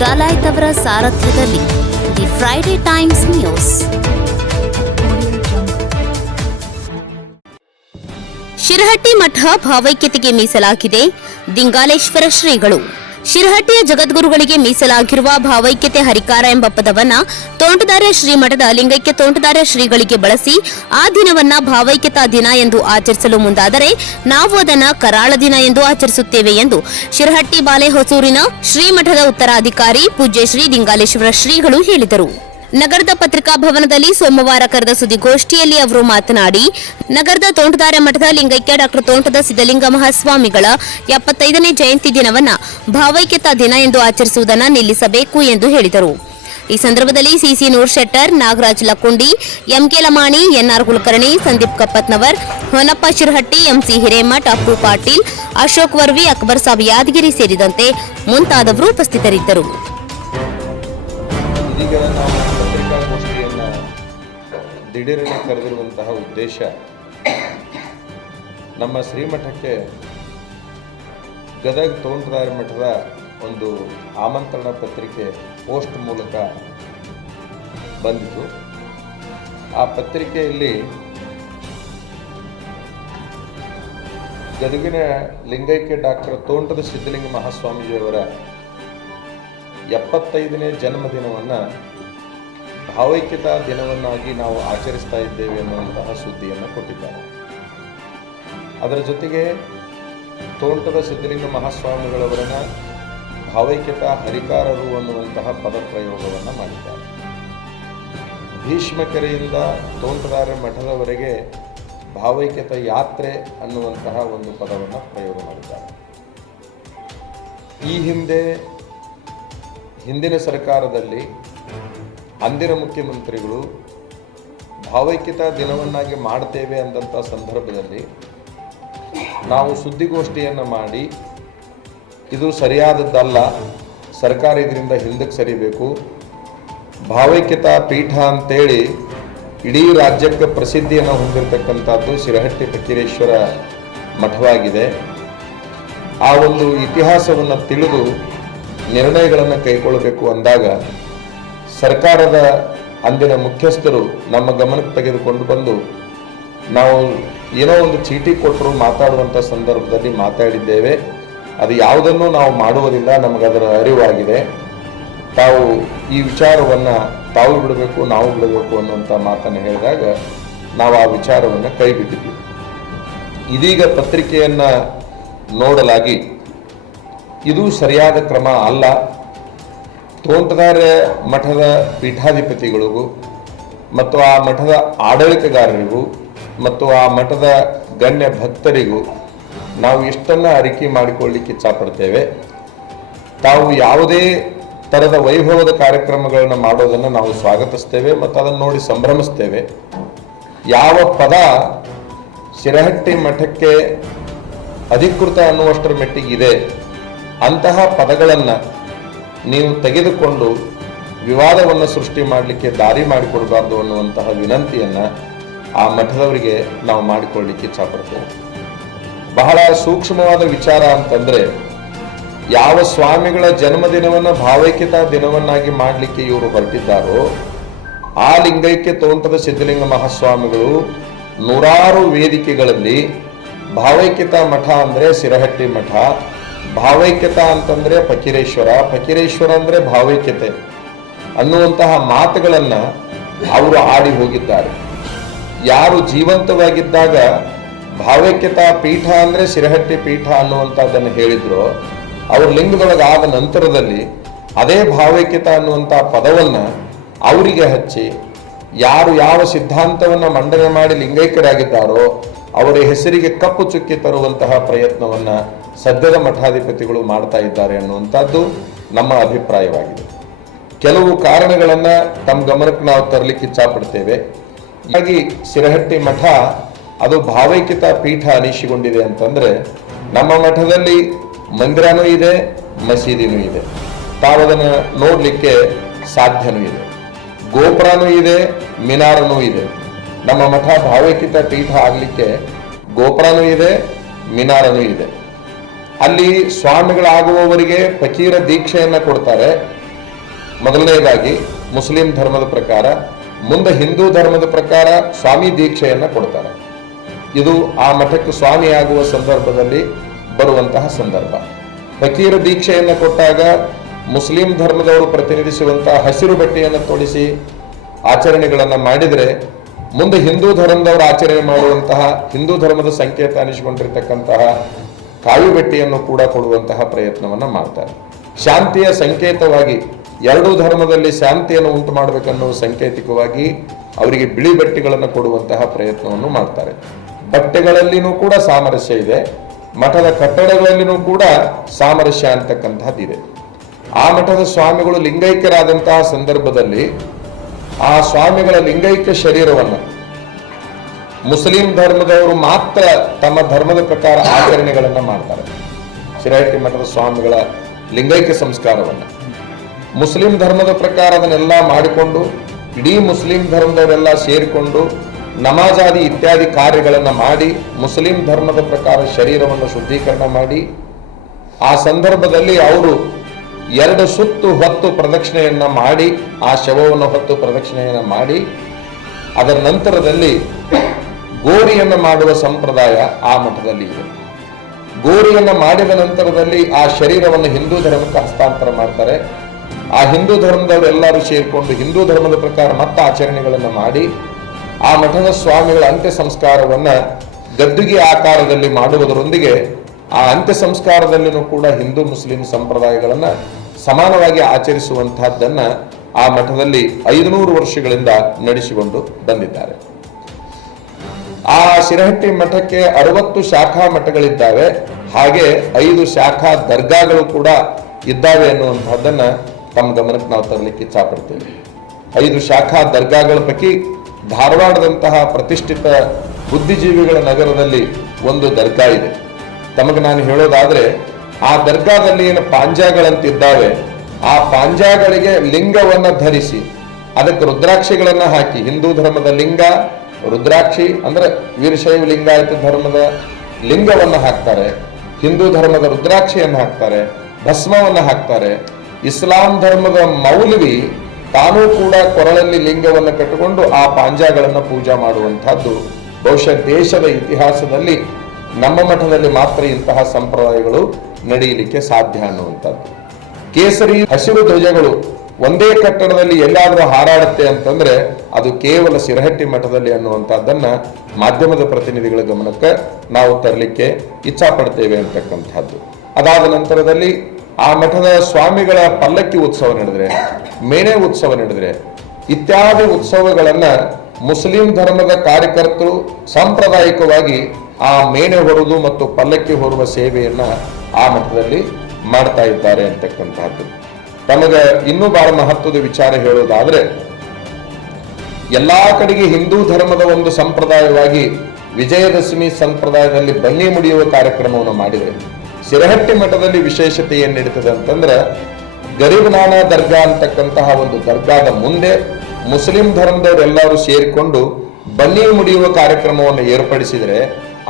ಡಾಲಾಯ್ತ್ ಅವರ ಸಾರಥ್ಯದಲ್ಲಿ the Friday Times News. Shirahatti ಮಠ ಭಾವೈಕ್ಯತೆಗೆ ಮೀಸಲಾಗಿದೆ. ದಿಂಗಾಲೇಶ್ವರ ಶ್ರೀಗಳು. ಶಿರಹಟ್ಟಿಯ ಜಗದ್ಗುರುಗಳಿಗೆ ಮೀಸಲಾಗಿರುವ ಭಾವೈಕ್ಯತೆ ಹರಿಕಾರ ಎಂಬ ಪದವನ್ನ ತೋಂಟದಾರ್ಯ ಶ್ರೀಮಠದ ಲಿಂಗೈಕ್ಯ ತೋಂಟದಾರ್ಯ ಶ್ರೀಗಳಿಗೆ ಬಳಸಿ ಆ ದಿನವನ್ನ ಭಾವೈಕ್ಯತಾ ದಿನ ಎಂದು ಆಚರಿಸಲು ಮುಂದಾದರೆ ನಾವು ಅದನ್ನ ಕರಾಳ ದಿನ ಎಂದು ಆಚರಿಸುತ್ತೇವೆ ಎಂದು ಶಿರಹಟ್ಟಿ ಬಾಲೆಹೊಸೂರಿನ ಶ್ರೀಮಠದ ಉತ್ತರಾಧಿಕಾರಿ ಪೂಜ್ಯ ಶ್ರೀ ದಿಂಗಾಲೇಶ್ವರ ಶ್ರೀಗಳು ಹೇಳಿದರು. ನಗರದ ಪತ್ರಿಕಾ ಭವನದಲ್ಲಿ ಸೋಮವಾರ ಕರೆದ ಸುದ್ದಿಗೋಷ್ಠಿಯಲ್ಲಿ ಅವರು ಮಾತನಾಡಿ, ನಗರದ ತೋಂಟದಾರ್ಯ ಮಠದ ಲಿಂಗೈಕ್ಯ ಡಾ ತೋಂಟದ ಸಿದ್ದಲಿಂಗ ಮಹಾಸ್ವಾಮಿಗಳ 75ನೇ ಜಯಂತಿ ದಿನವನ್ನ ಭಾವೈಕ್ಯತಾ ದಿನ ಎಂದು ಆಚರಿಸುವುದನ್ನು ನಿಲ್ಲಿಸಬೇಕು ಎಂದು ಹೇಳಿದರು. ಈ ಸಂದರ್ಭದಲ್ಲಿ C C Noor Shettar, Nagaraj Lakkundi, M K Lamani, N R Kulkarni, Sandeep Kappatnavar, Honnappa Shirahatti, M C Hiremath, Appu Patil, Ashok Varvi, Akbar Sab Yadagiri ಸೇರಿದಂತೆ ಮುಂತಾದವರು ಉಪಸ್ಥಿತರಿದ್ದರು. ಇದೀಗ ನಾವು ಪತ್ರಿಕಾಗೋಷ್ಠಿಯನ್ನು ದಿಢೀರನೆ ಕರೆದಿರುವಂತಹ ಉದ್ದೇಶ, ನಮ್ಮ ಶ್ರೀಮಠಕ್ಕೆ ಗದಗ ತೋಂಟದಾರ್ಯ ಮಠದ ಒಂದು ಆಮಂತ್ರಣ ಪತ್ರಿಕೆ ಪೋಸ್ಟ್ ಮೂಲಕ ಬಂದಿತು. ಆ ಪತ್ರಿಕೆಯಲ್ಲಿ ಗದಗಿನ ಲಿಂಗೈಕ್ಯ ಡಾಕ್ಟರ್ ತೋಂಟದ ಸಿದ್ದಲಿಂಗ ಮಹಾಸ್ವಾಮೀಜಿಯವರ 75ನೇ ಜನ್ಮದಿನವನ್ನು ಭಾವೈಕ್ಯತಾ ದಿನವನ್ನಾಗಿ ನಾವು ಆಚರಿಸ್ತಾ ಇದ್ದೇವೆ ಎನ್ನುವಂತಹ ಸುದ್ದಿಯನ್ನು ಕೊಟ್ಟಿದ್ದಾರೆ. ಅದರ ಜೊತೆಗೆ ತೋಂಟದ ಸಿದ್ದಲಿಂಗ ಮಹಾಸ್ವಾಮಿಗಳವರನ್ನ ಭಾವೈಕ್ಯತಾ ಹರಿಕಾರರು ಅನ್ನುವಂತಹ ಪದಪ್ರಯೋಗವನ್ನು ಮಾಡಿದ್ದಾರೆ. ಭೀಷ್ಮಕೆರೆಯಿಂದ ತೋಂಟದಾರ್ಯ ಮಠದವರೆಗೆ ಭಾವೈಕ್ಯತಾ ಯಾತ್ರೆ ಅನ್ನುವಂತಹ ಒಂದು ಪದವನ್ನು ಪ್ರಯೋಗ ಮಾಡಿದ್ದಾರೆ. ಈ ಹಿಂದಿನ ಸರ್ಕಾರದಲ್ಲಿ ಅಂದಿನ ಮುಖ್ಯಮಂತ್ರಿಗಳು ಭಾವೈಕ್ಯತಾ ದಿನವನ್ನಾಗಿ ಮಾಡ್ತೇವೆ ಅಂದಂಥ ಸಂದರ್ಭದಲ್ಲಿ ನಾವು ಸುದ್ದಿಗೋಷ್ಠಿಯನ್ನು ಮಾಡಿ ಇದು ಸರಿಯಾದದ್ದಲ್ಲ, ಸರ್ಕಾರ ಇದರಿಂದ ಹಿಂದಕ್ಕೆ ಸರಿಬೇಕು, ಭಾವೈಕ್ಯತಾ ಪೀಠ ಅಂತೇಳಿ ಇಡೀ ರಾಜ್ಯಕ್ಕೆ ಪ್ರಸಿದ್ಧಿಯನ್ನು ಹೊಂದಿರತಕ್ಕಂಥದ್ದು ಶಿರಹಟ್ಟಿ ಫಕೀರೇಶ್ವರ ಮಠವಾಗಿದೆ. ಆ ಒಂದು ಇತಿಹಾಸವನ್ನು ತಿಳಿದು ನಿರ್ಣಯಗಳನ್ನು ಕೈಗೊಳ್ಳಬೇಕು ಅಂದಾಗ ಸರ್ಕಾರದ ಅಂದಿನ ಮುಖ್ಯಸ್ಥರು ನಮ್ಮ ಗಮನಕ್ಕೆ ತೆಗೆದುಕೊಂಡು ಬಂದು ನಾವು ಏನೋ ಒಂದು ಚೀಟಿ ಕೊಟ್ಟರು ಮಾತಾಡುವಂಥ ಸಂದರ್ಭದಲ್ಲಿ ಮಾತಾಡಿದ್ದೇವೆ. ಅದು ಯಾವುದನ್ನು ನಾವು ಮಾಡುವುದಿಲ್ಲ, ನಮಗದರ ಅರಿವಾಗಿದೆ. ತಾವು ಈ ವಿಚಾರವನ್ನು ತಾವು ಬಿಡಬೇಕು, ನಾವು ಬಿಡಬೇಕು ಅನ್ನುವಂಥ ಮಾತನ್ನು ಹೇಳಿದಾಗ ನಾವು ಆ ವಿಚಾರವನ್ನು ಕೈ ಬಿಟ್ಟಿದ್ವಿ. ಇದೀಗ ಪತ್ರಿಕೆಯನ್ನು ನೋಡಲಾಗಿ ಇದು ಸರಿಯಾದ ಕ್ರಮ ಅಲ್ಲ. ತೋಂಟದಾರ್ಯ ಮಠದ ಪೀಠಾಧಿಪತಿಗಳಿಗೂ ಮತ್ತು ಆ ಮಠದ ಆಡಳಿತಗಾರರಿಗೂ ಮತ್ತು ಆ ಮಠದ ಗಣ್ಯ ಭಕ್ತರಿಗೂ ನಾವು ಇಷ್ಟನ್ನು ಅರಿಕೆ ಮಾಡಿಕೊಳ್ಳಿಕ್ಕೆ ಇಚ್ಛಪಡ್ತೇವೆ. ತಾವು ಯಾವುದೇ ಥರದ ವೈಭವದ ಕಾರ್ಯಕ್ರಮಗಳನ್ನು ಮಾಡೋದನ್ನು ನಾವು ಸ್ವಾಗತಿಸ್ತೇವೆ ಮತ್ತು ಅದನ್ನು ನೋಡಿ ಸಂಭ್ರಮಿಸ್ತೇವೆ. ಯಾವ ಪದ ಶಿರಹಟ್ಟಿ ಮಠಕ್ಕೆ ಅಧಿಕೃತ ಅನ್ನುವಷ್ಟರ ಮಟ್ಟಿಗೆ ಇದೆ ಅಂತಹ ಪದಗಳನ್ನು ನೀವು ತೆಗೆದುಕೊಂಡು ವಿವಾದವನ್ನು ಸೃಷ್ಟಿ ಮಾಡಲಿಕ್ಕೆ ದಾರಿ ಮಾಡಿಕೊಡಬಾರ್ದು ಅನ್ನುವಂತಹ ವಿನಂತಿಯನ್ನು ಆ ಮಠದವರಿಗೆ ನಾವು ಮಾಡಿಕೊಳ್ಳಲಿಕ್ಕೆ ಇಚ್ಛಪಡ್ತೇವೆ. ಬಹಳ ಸೂಕ್ಷ್ಮವಾದ ವಿಚಾರ ಅಂತಂದರೆ, ಯಾವ ಸ್ವಾಮಿಗಳ ಜನ್ಮದಿನವನ್ನು ಭಾವೈಕ್ಯತಾ ದಿನವನ್ನಾಗಿ ಮಾಡಲಿಕ್ಕೆ ಇವರು ಹೊರಟಿದ್ದಾರೋ ಆ ಲಿಂಗೈಕ್ಯ ತೋಂಟದ ಸಿದ್ದಲಿಂಗ ಮಹಾಸ್ವಾಮಿಗಳು ನೂರಾರು ವೇದಿಕೆಗಳಲ್ಲಿ ಭಾವೈಕ್ಯತಾ ಮಠ ಅಂದರೆ ಶಿರಹಟ್ಟಿ ಮಠ, ಭಾವೈಕ್ಯತಾ ಅಂತಂದರೆ ಫಕೀರೇಶ್ವರ ಅಂದರೆ ಭಾವೈಕ್ಯತೆ ಅನ್ನುವಂತಹ ಮಾತುಗಳನ್ನು ಅವರು ಆಡಿ ಹೋಗಿದ್ದಾರೆ. ಯಾರು ಜೀವಂತವಾಗಿದ್ದಾಗ ಭಾವೈಕ್ಯತಾ ಪೀಠ ಅಂದರೆ ಶಿರಹಟ್ಟಿ ಪೀಠ ಅನ್ನುವಂಥದ್ದನ್ನು ಹೇಳಿದ್ರು, ಅವರು ಲಿಂಗದೊಳಗಾದ ನಂತರದಲ್ಲಿ ಅದೇ ಭಾವೈಕ್ಯತಾ ಅನ್ನುವಂಥ ಪದವನ್ನು ಅವರಿಗೆ ಹಚ್ಚಿ ಯಾರು ಯಾವ ಸಿದ್ಧಾಂತವನ್ನು ಮಂಡನೆ ಮಾಡಿ ಲಿಂಗೈಕ್ಯರಾಗಿದ್ದಾರೋ ಅವರ ಹೆಸರಿಗೆ ಕಪ್ಪು ಚುಕ್ಕಿ ತರುವಂತಹ ಪ್ರಯತ್ನವನ್ನು ಸದ್ಯದ ಮಠಾಧಿಪತಿಗಳು ಮಾಡ್ತಾ ಇದ್ದಾರೆ ಅನ್ನುವಂಥದ್ದು ನಮ್ಮ ಅಭಿಪ್ರಾಯವಾಗಿದೆ. ಕೆಲವು ಕಾರಣಗಳನ್ನು ತಮ್ಮ ಗಮನಕ್ಕೆ ನಾವು ತರಲಿಕ್ಕೆ ಇಚ್ಛಪಡ್ತೇವೆ. ಹೀಗಾಗಿ ಶಿರಹಟ್ಟಿ ಮಠ ಅದು ಭಾವೈಕ್ಯತಾ ಪೀಠ ಅನಿಸಿಕೊಂಡಿದೆ ಅಂತಂದರೆ, ನಮ್ಮ ಮಠದಲ್ಲಿ ಮಂದಿರನೂ ಇದೆ, ಮಸೀದಿನೂ ಇದೆ, ತಾವದನ್ನು ನೋಡಲಿಕ್ಕೆ ಸಾಧ್ಯನೂ ಇದೆ, ಗೋಪುರನೂ ಇದೆ, ಮಿನಾರನೂ ಇದೆ. ನಮ್ಮ ಮಠ ಭಾವೈಕ್ಯತಾ ಪೀಠ ಆಗಲಿಕ್ಕೆ ಗೋಪುರನೂ ಇದೆ, ಮಿನಾರನೂ ಇದೆ. ಅಲ್ಲಿ ಸ್ವಾಮಿಗಳಾಗುವವರಿಗೆ ಫಕೀರ ದೀಕ್ಷೆಯನ್ನು ಕೊಡ್ತಾರೆ, ಮೊದಲನೇದಾಗಿ ಮುಸ್ಲಿಂ ಧರ್ಮದ ಪ್ರಕಾರ, ಮುಂದೆ ಹಿಂದೂ ಧರ್ಮದ ಪ್ರಕಾರ ಸ್ವಾಮಿ ದೀಕ್ಷೆಯನ್ನ ಕೊಡ್ತಾರೆ. ಇದು ಆ ಮಠಕ್ಕೆ ಸ್ವಾಮಿಯಾಗುವ ಸಂದರ್ಭದಲ್ಲಿ ಬರುವಂತಹ ಸಂದರ್ಭ. ಫಕೀರ ದೀಕ್ಷೆಯನ್ನು ಕೊಟ್ಟಾಗ ಮುಸ್ಲಿಂ ಧರ್ಮದವರು ಪ್ರತಿನಿಧಿಸುವಂತಹ ಹಸಿರು ಬಟ್ಟೆಯನ್ನು ತೊಡಿಸಿ ಆಚರಣೆಗಳನ್ನು ಮಾಡಿದರೆ, ಮುಂದೆ ಹಿಂದೂ ಧರ್ಮದವರು ಆಚರಣೆ ಮಾಡುವಂತಹ ಹಿಂದೂ ಧರ್ಮದ ಸಂಕೇತ ಅನಿಸಿಕೊಂಡಿರ್ತಕ್ಕಂತಹ ಕಾವಿ ಬಟ್ಟೆಯನ್ನು ಕೂಡ ಕೊಡುವಂತಹ ಪ್ರಯತ್ನವನ್ನು ಮಾಡ್ತಾರೆ. ಶಾಂತಿಯ ಸಂಕೇತವಾಗಿ, ಎರಡೂ ಧರ್ಮದಲ್ಲಿ ಶಾಂತಿಯನ್ನು ಉಂಟು ಮಾಡಬೇಕನ್ನೋ ಸಂಕೇತಿಕವಾಗಿ ಅವರಿಗೆ ಬಿಳಿ ಬಟ್ಟೆಗಳನ್ನು ಕೊಡುವಂತಹ ಪ್ರಯತ್ನವನ್ನು ಮಾಡ್ತಾರೆ. ಬಟ್ಟೆಗಳಲ್ಲಿನೂ ಕೂಡ ಸಾಮರಸ್ಯ ಇದೆ, ಮಠದ ಕಟ್ಟಡಗಳಲ್ಲಿನೂ ಕೂಡ ಸಾಮರಸ್ಯ ಅಂತಕ್ಕಂಥದ್ದಿದೆ. ಆ ಮಠದ ಸ್ವಾಮಿಗಳು ಲಿಂಗೈಕ್ಯರಾದಂತಹ ಸಂದರ್ಭದಲ್ಲಿ ಆ ಸ್ವಾಮಿಗಳ ಲಿಂಗೈಕ್ಯ ಶರೀರವನ್ನು ಮುಸ್ಲಿಂ ಧರ್ಮದವರು ಮಾತ್ರ ತಮ್ಮ ಧರ್ಮದ ಪ್ರಕಾರ ಆಚರಣೆಗಳನ್ನು ಮಾಡ್ತಾರೆ. ಶಿರಹಟ್ಟಿ ಮಠದ ಸ್ವಾಮಿಗಳ ಲಿಂಗೈಕ್ಯ ಸಂಸ್ಕಾರವನ್ನು ಮುಸ್ಲಿಂ ಧರ್ಮದ ಪ್ರಕಾರ ಅದನ್ನೆಲ್ಲ ಮಾಡಿಕೊಂಡು ಇಡೀ ಮುಸ್ಲಿಂ ಧರ್ಮದವರೆಲ್ಲ ಸೇರಿಕೊಂಡು ನಮಾಜಾದಿ ಇತ್ಯಾದಿ ಕಾರ್ಯಗಳನ್ನು ಮಾಡಿ ಮುಸ್ಲಿಂ ಧರ್ಮದ ಪ್ರಕಾರ ಶರೀರವನ್ನು ಶುದ್ಧೀಕರಣ ಮಾಡಿ, ಆ ಸಂದರ್ಭದಲ್ಲಿ ಅವರು 2 ಸುತ್ತು ಹೊತ್ತು ಪ್ರದಕ್ಷಿಣೆಯನ್ನ ಮಾಡಿ, ಆ ಶವವನ್ನು ಹೊತ್ತು ಪ್ರದಕ್ಷಿಣೆಯನ್ನ ಮಾಡಿ, ಅದರ ನಂತರದಲ್ಲಿ ಗೋರಿಯನ್ನು ಮಾಡುವ ಸಂಪ್ರದಾಯ ಆ ಮಠದಲ್ಲಿ ಇದೆ. ಗೋರಿಯನ್ನು ಮಾಡಿದ ನಂತರದಲ್ಲಿ ಆ ಶರೀರವನ್ನು ಹಿಂದೂ ಧರ್ಮಕ್ಕೆ ಹಸ್ತಾಂತರ ಮಾಡ್ತಾರೆ. ಆ ಹಿಂದೂ ಧರ್ಮದವರೆಲ್ಲರೂ ಸೇರಿಕೊಂಡು ಹಿಂದೂ ಧರ್ಮದ ಪ್ರಕಾರ ಮತ್ತೆ ಆಚರಣೆಗಳನ್ನು ಮಾಡಿ, ಆ ಮಠದ ಸ್ವಾಮಿಗಳ ಅಂತ್ಯ ಸಂಸ್ಕಾರವನ್ನ ಗದ್ದುಗೆ ಆಕಾರದಲ್ಲಿ ಮಾಡುವುದರೊಂದಿಗೆ ಆ ಅಂತ್ಯ ಸಂಸ್ಕಾರದಲ್ಲಿನೂ ಕೂಡ ಹಿಂದೂ ಮುಸ್ಲಿಂ ಸಂಪ್ರದಾಯಗಳನ್ನ ಸಮಾನವಾಗಿ ಆಚರಿಸುವಂತಹದ್ದನ್ನ ಆ ಮಠದಲ್ಲಿ 500 ವರ್ಷಗಳಿಂದ ನಡೆಸಿಕೊಂಡು ಬಂದಿದ್ದಾರೆ. ಆ ಶಿರಹಟ್ಟಿ ಮಠಕ್ಕೆ 60 ಶಾಖಾ ಮಠಗಳಿದ್ದಾವೆ, ಹಾಗೆ 5 ಶಾಖಾ ದರ್ಗಾಗಳು ಕೂಡ ಇದ್ದಾವೆ ಅನ್ನುವಂತಹದ್ದನ್ನ ತಮ್ಮ ಗಮನಕ್ಕೆ ನಾವು ತರಲಿಕ್ಕೆ ಇಚ್ಛಾಪಡ್ತೇವೆ. 5 ಶಾಖಾ ದರ್ಗಾಗಳ ಪೈಕಿ ಧಾರವಾಡದಂತಹ ಪ್ರತಿಷ್ಠಿತ ಬುದ್ಧಿಜೀವಿಗಳ ನಗರದಲ್ಲಿ ಒಂದು ದರ್ಗಾ ಇದೆ. ತಮಗೆ ನಾನು ಹೇಳೋದಾದ್ರೆ, ಆ ದರ್ಗಾದಲ್ಲಿ ಏನು ಪಾಂಜಾಗಳಂತಿದ್ದಾವೆ, ಆ ಪಾಂಜಾಗಳಿಗೆ ಲಿಂಗವನ್ನ ಧರಿಸಿ ಅದಕ್ಕೆ ರುದ್ರಾಕ್ಷಿಗಳನ್ನ ಹಾಕಿ, ಹಿಂದೂ ಧರ್ಮದ ಲಿಂಗ ರುದ್ರಾಕ್ಷಿ ಅಂದ್ರೆ ವೀರಶೈವ ಲಿಂಗಾಯತ ಧರ್ಮದ ಲಿಂಗವನ್ನ ಹಾಕ್ತಾರೆ, ಹಿಂದೂ ಧರ್ಮದ ರುದ್ರಾಕ್ಷಿಯನ್ನು ಹಾಕ್ತಾರೆ, ಭಸ್ಮವನ್ನ ಹಾಕ್ತಾರೆ. ಇಸ್ಲಾಂ ಧರ್ಮದ ಮೌಲ್ವಿ ತಾನೂ ಕೂಡ ಕೊರಳಲ್ಲಿ ಲಿಂಗವನ್ನು ಕಟ್ಟಿಕೊಂಡು ಆ ಪಾಂಜಾಗಳನ್ನು ಪೂಜಾ ಮಾಡುವಂತಹದ್ದು ಬಹುಶಃ ದೇಶದ ಇತಿಹಾಸದಲ್ಲಿ ನಮ್ಮ ಮಠದಲ್ಲಿ ಮಾತ್ರ ಇಂತಹ ಸಂಪ್ರದಾಯಗಳು ನಡೆಯಲಿಕ್ಕೆ ಸಾಧ್ಯ ಅನ್ನುವಂಥದ್ದು. ಕೇಸರಿ ಹಸಿರು ಧ್ವಜಗಳು ಒಂದೇ ಕಟ್ಟಡದಲ್ಲಿ ಎಲ್ಲಾದರೂ ಹಾರಾಡುತ್ತೆ ಅಂತಂದ್ರೆ ಅದು ಕೇವಲ ಶಿರಹಟ್ಟಿ ಮಠದಲ್ಲಿ ಅನ್ನುವಂಥದ್ದನ್ನ ಮಾಧ್ಯಮದ ಪ್ರತಿನಿಧಿಗಳ ಗಮನಕ್ಕೆ ನಾವು ತರಲಿಕ್ಕೆ ಇಚ್ಛಾ ಪಡ್ತೇವೆ ಅಂತಕ್ಕಂಥದ್ದು. ಅದಾದ ನಂತರದಲ್ಲಿ ಆ ಮಠದ ಸ್ವಾಮಿಗಳ ಪಲ್ಲಕ್ಕಿ ಉತ್ಸವ ನಡೆದ್ರೆ, ಮೇಣೆ ಉತ್ಸವ ನಡೆದ್ರೆ, ಇತ್ಯಾದಿ ಉತ್ಸವಗಳನ್ನ ಮುಸ್ಲಿಂ ಧರ್ಮದ ಕಾರ್ಯಕರ್ತರು ಸಾಂಪ್ರದಾಯಿಕವಾಗಿ ಆ ಮೇಣೆ ಹೊರುವುದು ಮತ್ತು ಪಲ್ಲಕ್ಕಿ ಹೊರುವ ಸೇವೆಯನ್ನ ಆ ಮಠದಲ್ಲಿ ಮಾಡ್ತಾ ಇದ್ದಾರೆ ಅಂತಕ್ಕಂಥದ್ದು. ತಮಗೆ ಇನ್ನೂ ಬಹಳ ಮಹತ್ವದ ವಿಚಾರ ಹೇಳೋದಾದ್ರೆ, ಎಲ್ಲಾ ಕಡೆಗೆ ಹಿಂದೂ ಧರ್ಮದ ಒಂದು ಸಂಪ್ರದಾಯವಾಗಿ ವಿಜಯದಶಮಿ ಸಂಪ್ರದಾಯದಲ್ಲಿ ಬನ್ನಿ ಮುಡಿಯುವ ಕಾರ್ಯಕ್ರಮವನ್ನು ಮಾಡಿದರೆ, ಶಿರಹಟ್ಟಿ ಮಠದಲ್ಲಿ ವಿಶೇಷತೆ ಏನ್ ನಡೀತದೆ ಅಂತಂದ್ರೆ, ಗರೀಬ್ ನಾನಾ ದರ್ಗಾ ಅಂತಕ್ಕಂತಹ ಒಂದು ದರ್ಗಾದ ಮುಂದೆ ಮುಸ್ಲಿಂ ಧರ್ಮದವರೆಲ್ಲರೂ ಸೇರಿಕೊಂಡು ಬನ್ನಿ ಮುಡಿಯುವ ಕಾರ್ಯಕ್ರಮವನ್ನು ಏರ್ಪಡಿಸಿದರೆ,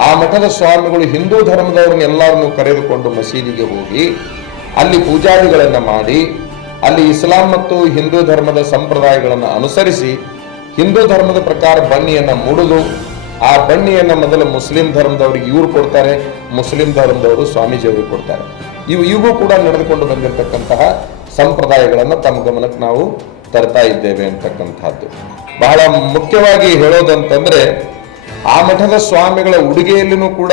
ಆ ಮಠದ ಸ್ವಾಮಿಗಳು ಹಿಂದೂ ಧರ್ಮದವ್ರನ್ನೆಲ್ಲರನ್ನು ಕರೆದುಕೊಂಡು ಮಸೀದಿಗೆ ಹೋಗಿ ಅಲ್ಲಿ ಪೂಜಾದಿಗಳನ್ನ ಮಾಡಿ, ಅಲ್ಲಿ ಇಸ್ಲಾಂ ಮತ್ತು ಹಿಂದೂ ಧರ್ಮದ ಸಂಪ್ರದಾಯಗಳನ್ನು ಅನುಸರಿಸಿ ಹಿಂದೂ ಧರ್ಮದ ಪ್ರಕಾರ ಬನ್ನಿಯನ್ನ ಮುಡಿದು, ಆ ಬನ್ನಿಯನ್ನ ಮೊದಲು ಮುಸ್ಲಿಂ ಧರ್ಮದವರಿಗೆ ಇವರು ಕೊಡ್ತಾರೆ, ಮುಸ್ಲಿಂ ಧರ್ಮದವರು ಸ್ವಾಮೀಜಿಯವರಿಗೆ ಕೊಡ್ತಾರೆ. ಇವು ಕೂಡ ನಡೆದುಕೊಂಡು ಬಂದಿರತಕ್ಕಂತಹ ಸಂಪ್ರದಾಯಗಳನ್ನು ತಮ್ಮ ಗಮನಕ್ಕೆ ನಾವು ತರ್ತಾ ಇದ್ದೇವೆ ಅಂತಕ್ಕಂಥದ್ದು. ಬಹಳ ಮುಖ್ಯವಾಗಿ ಹೇಳೋದಂತಂದ್ರೆ, ಆ ಮಠದ ಸ್ವಾಮಿಗಳ ಉಡುಗೆಯಲ್ಲಿನೂ ಕೂಡ,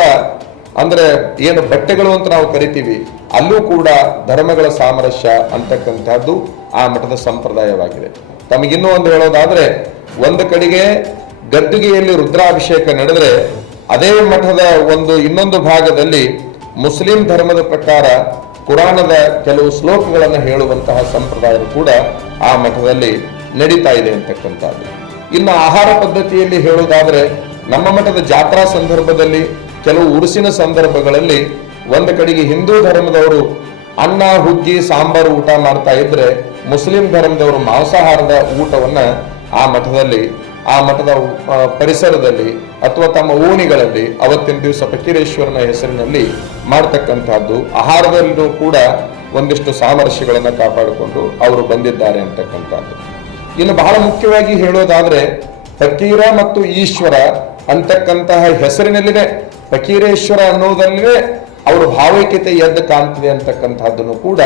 ಅಂದ್ರೆ ಏನು ಬಟ್ಟೆಗಳು ಅಂತ ನಾವು ಕರಿತೀವಿ, ಅಲ್ಲೂ ಕೂಡ ಧರ್ಮಗಳ ಸಾಮರಸ್ಯ ಅಂತಕ್ಕಂಥದ್ದು ಆ ಮಠದ ಸಂಪ್ರದಾಯವಾಗಿದೆ. ತಮಗಿನ್ನೂ ಒಂದು ಹೇಳೋದಾದ್ರೆ, ಒಂದು ಕಡೆಗೆ ಗದ್ದುಗೆಯಲ್ಲಿ ರುದ್ರಾಭಿಷೇಕ ನಡೆದ್ರೆ, ಅದೇ ಮಠದ ಇನ್ನೊಂದು ಭಾಗದಲ್ಲಿ ಮುಸ್ಲಿಂ ಧರ್ಮದ ಪ್ರಕಾರ ಕುರಾನದ ಕೆಲವು ಶ್ಲೋಕಗಳನ್ನು ಹೇಳುವಂತಹ ಸಂಪ್ರದಾಯ ಕೂಡ ಆ ಮಠದಲ್ಲಿ ನಡೀತಾ ಇದೆ ಅಂತಕ್ಕಂಥದ್ದು. ಇನ್ನು ಆಹಾರ ಪದ್ಧತಿಯಲ್ಲಿ ಹೇಳುವುದಾದ್ರೆ, ನಮ್ಮ ಮಠದ ಜಾತ್ರಾ ಸಂದರ್ಭದಲ್ಲಿ ಕೆಲವು ಉರುಸಿನ ಸಂದರ್ಭಗಳಲ್ಲಿ ಒಂದು ಕಡೆಗೆ ಹಿಂದೂ ಧರ್ಮದವರು ಅನ್ನ ಹುಗ್ಗಿ ಸಾಂಬಾರು ಊಟ ಮಾಡ್ತಾ ಇದ್ರೆ, ಮುಸ್ಲಿಂ ಧರ್ಮದವರು ಮಾಂಸಾಹಾರದ ಊಟವನ್ನ ಆ ಮಠದ ಪರಿಸರದಲ್ಲಿ ಅಥವಾ ತಮ್ಮ ಓಣಿಗಳಲ್ಲಿ ಅವತ್ತಿನ ದಿವಸ ಫಕೀರೇಶ್ವರನ ಹೆಸರಿನಲ್ಲಿ ಮಾಡ್ತಕ್ಕಂಥದ್ದು. ಆಹಾರದಲ್ಲೂ ಕೂಡ ಒಂದಿಷ್ಟು ಸಾಮರಸ್ಯಗಳನ್ನು ಕಾಪಾಡಿಕೊಂಡು ಅವರು ಬಂದಿದ್ದಾರೆ ಅಂತಕ್ಕಂಥದ್ದು. ಇನ್ನು ಬಹಳ ಮುಖ್ಯವಾಗಿ ಹೇಳೋದಾದ್ರೆ ಫಕೀರ ಮತ್ತು ಈಶ್ವರ ಅಂತಕ್ಕಂತಹ ಹೆಸರಿನಲ್ಲಿದೆ, ಫಕೀರೇಶ್ವರ ಅನ್ನೋದಲ್ಲೇ ಅವರು ಭಾವೈಕ್ಯತೆ ಎದ್ದು ಕಾಣ್ತದೆ ಅಂತಕ್ಕಂಥದ್ದನ್ನು ಕೂಡ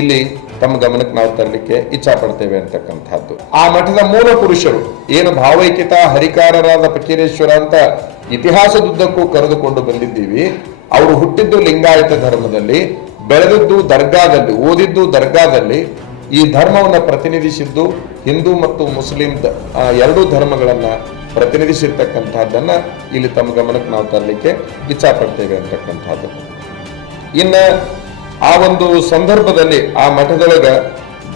ಇಲ್ಲಿ ತಮ್ಮ ಗಮನಕ್ಕೆ ನಾವು ತರಲಿಕ್ಕೆ ಇಚ್ಛಾ ಪಡ್ತೇವೆ ಅಂತಕ್ಕಂಥದ್ದು. ಆ ಮಠದ ಮೂಲ ಪುರುಷರು ಏನು ಭಾವೈಕ್ಯತಾ ಹರಿಕಾರರಾದ ಫಕೀರೇಶ್ವರ ಅಂತ ಇತಿಹಾಸದುದ್ದಕ್ಕೂ ಕರೆದುಕೊಂಡು ಬಂದಿದ್ದೀವಿ, ಅವರು ಹುಟ್ಟಿದ್ದು ಲಿಂಗಾಯತ ಧರ್ಮದಲ್ಲಿ, ಬೆಳೆದದ್ದು ದರ್ಗಾದಲ್ಲಿ, ಓದಿದ್ದು ದರ್ಗಾದಲ್ಲಿ, ಈ ಧರ್ಮವನ್ನು ಪ್ರತಿನಿಧಿಸಿದ್ದು ಹಿಂದೂ ಮತ್ತು ಮುಸ್ಲಿಂ ಎರಡೂ ಧರ್ಮಗಳನ್ನ ಪ್ರತಿನಿಧಿಸಿರ್ತಕ್ಕಂಥದ್ದನ್ನ ಇಲ್ಲಿ ತಮ್ಮ ಗಮನಕ್ಕೆ ನಾವು ತರಲಿಕ್ಕೆ ಇಚ್ಛಾ ಪಡ್ತೇವೆ ಅಂತಕ್ಕಂಥದ್ದು. ಇನ್ನ ಆ ಒಂದು ಸಂದರ್ಭದಲ್ಲಿ ಆ ಮಠದೊಳಗ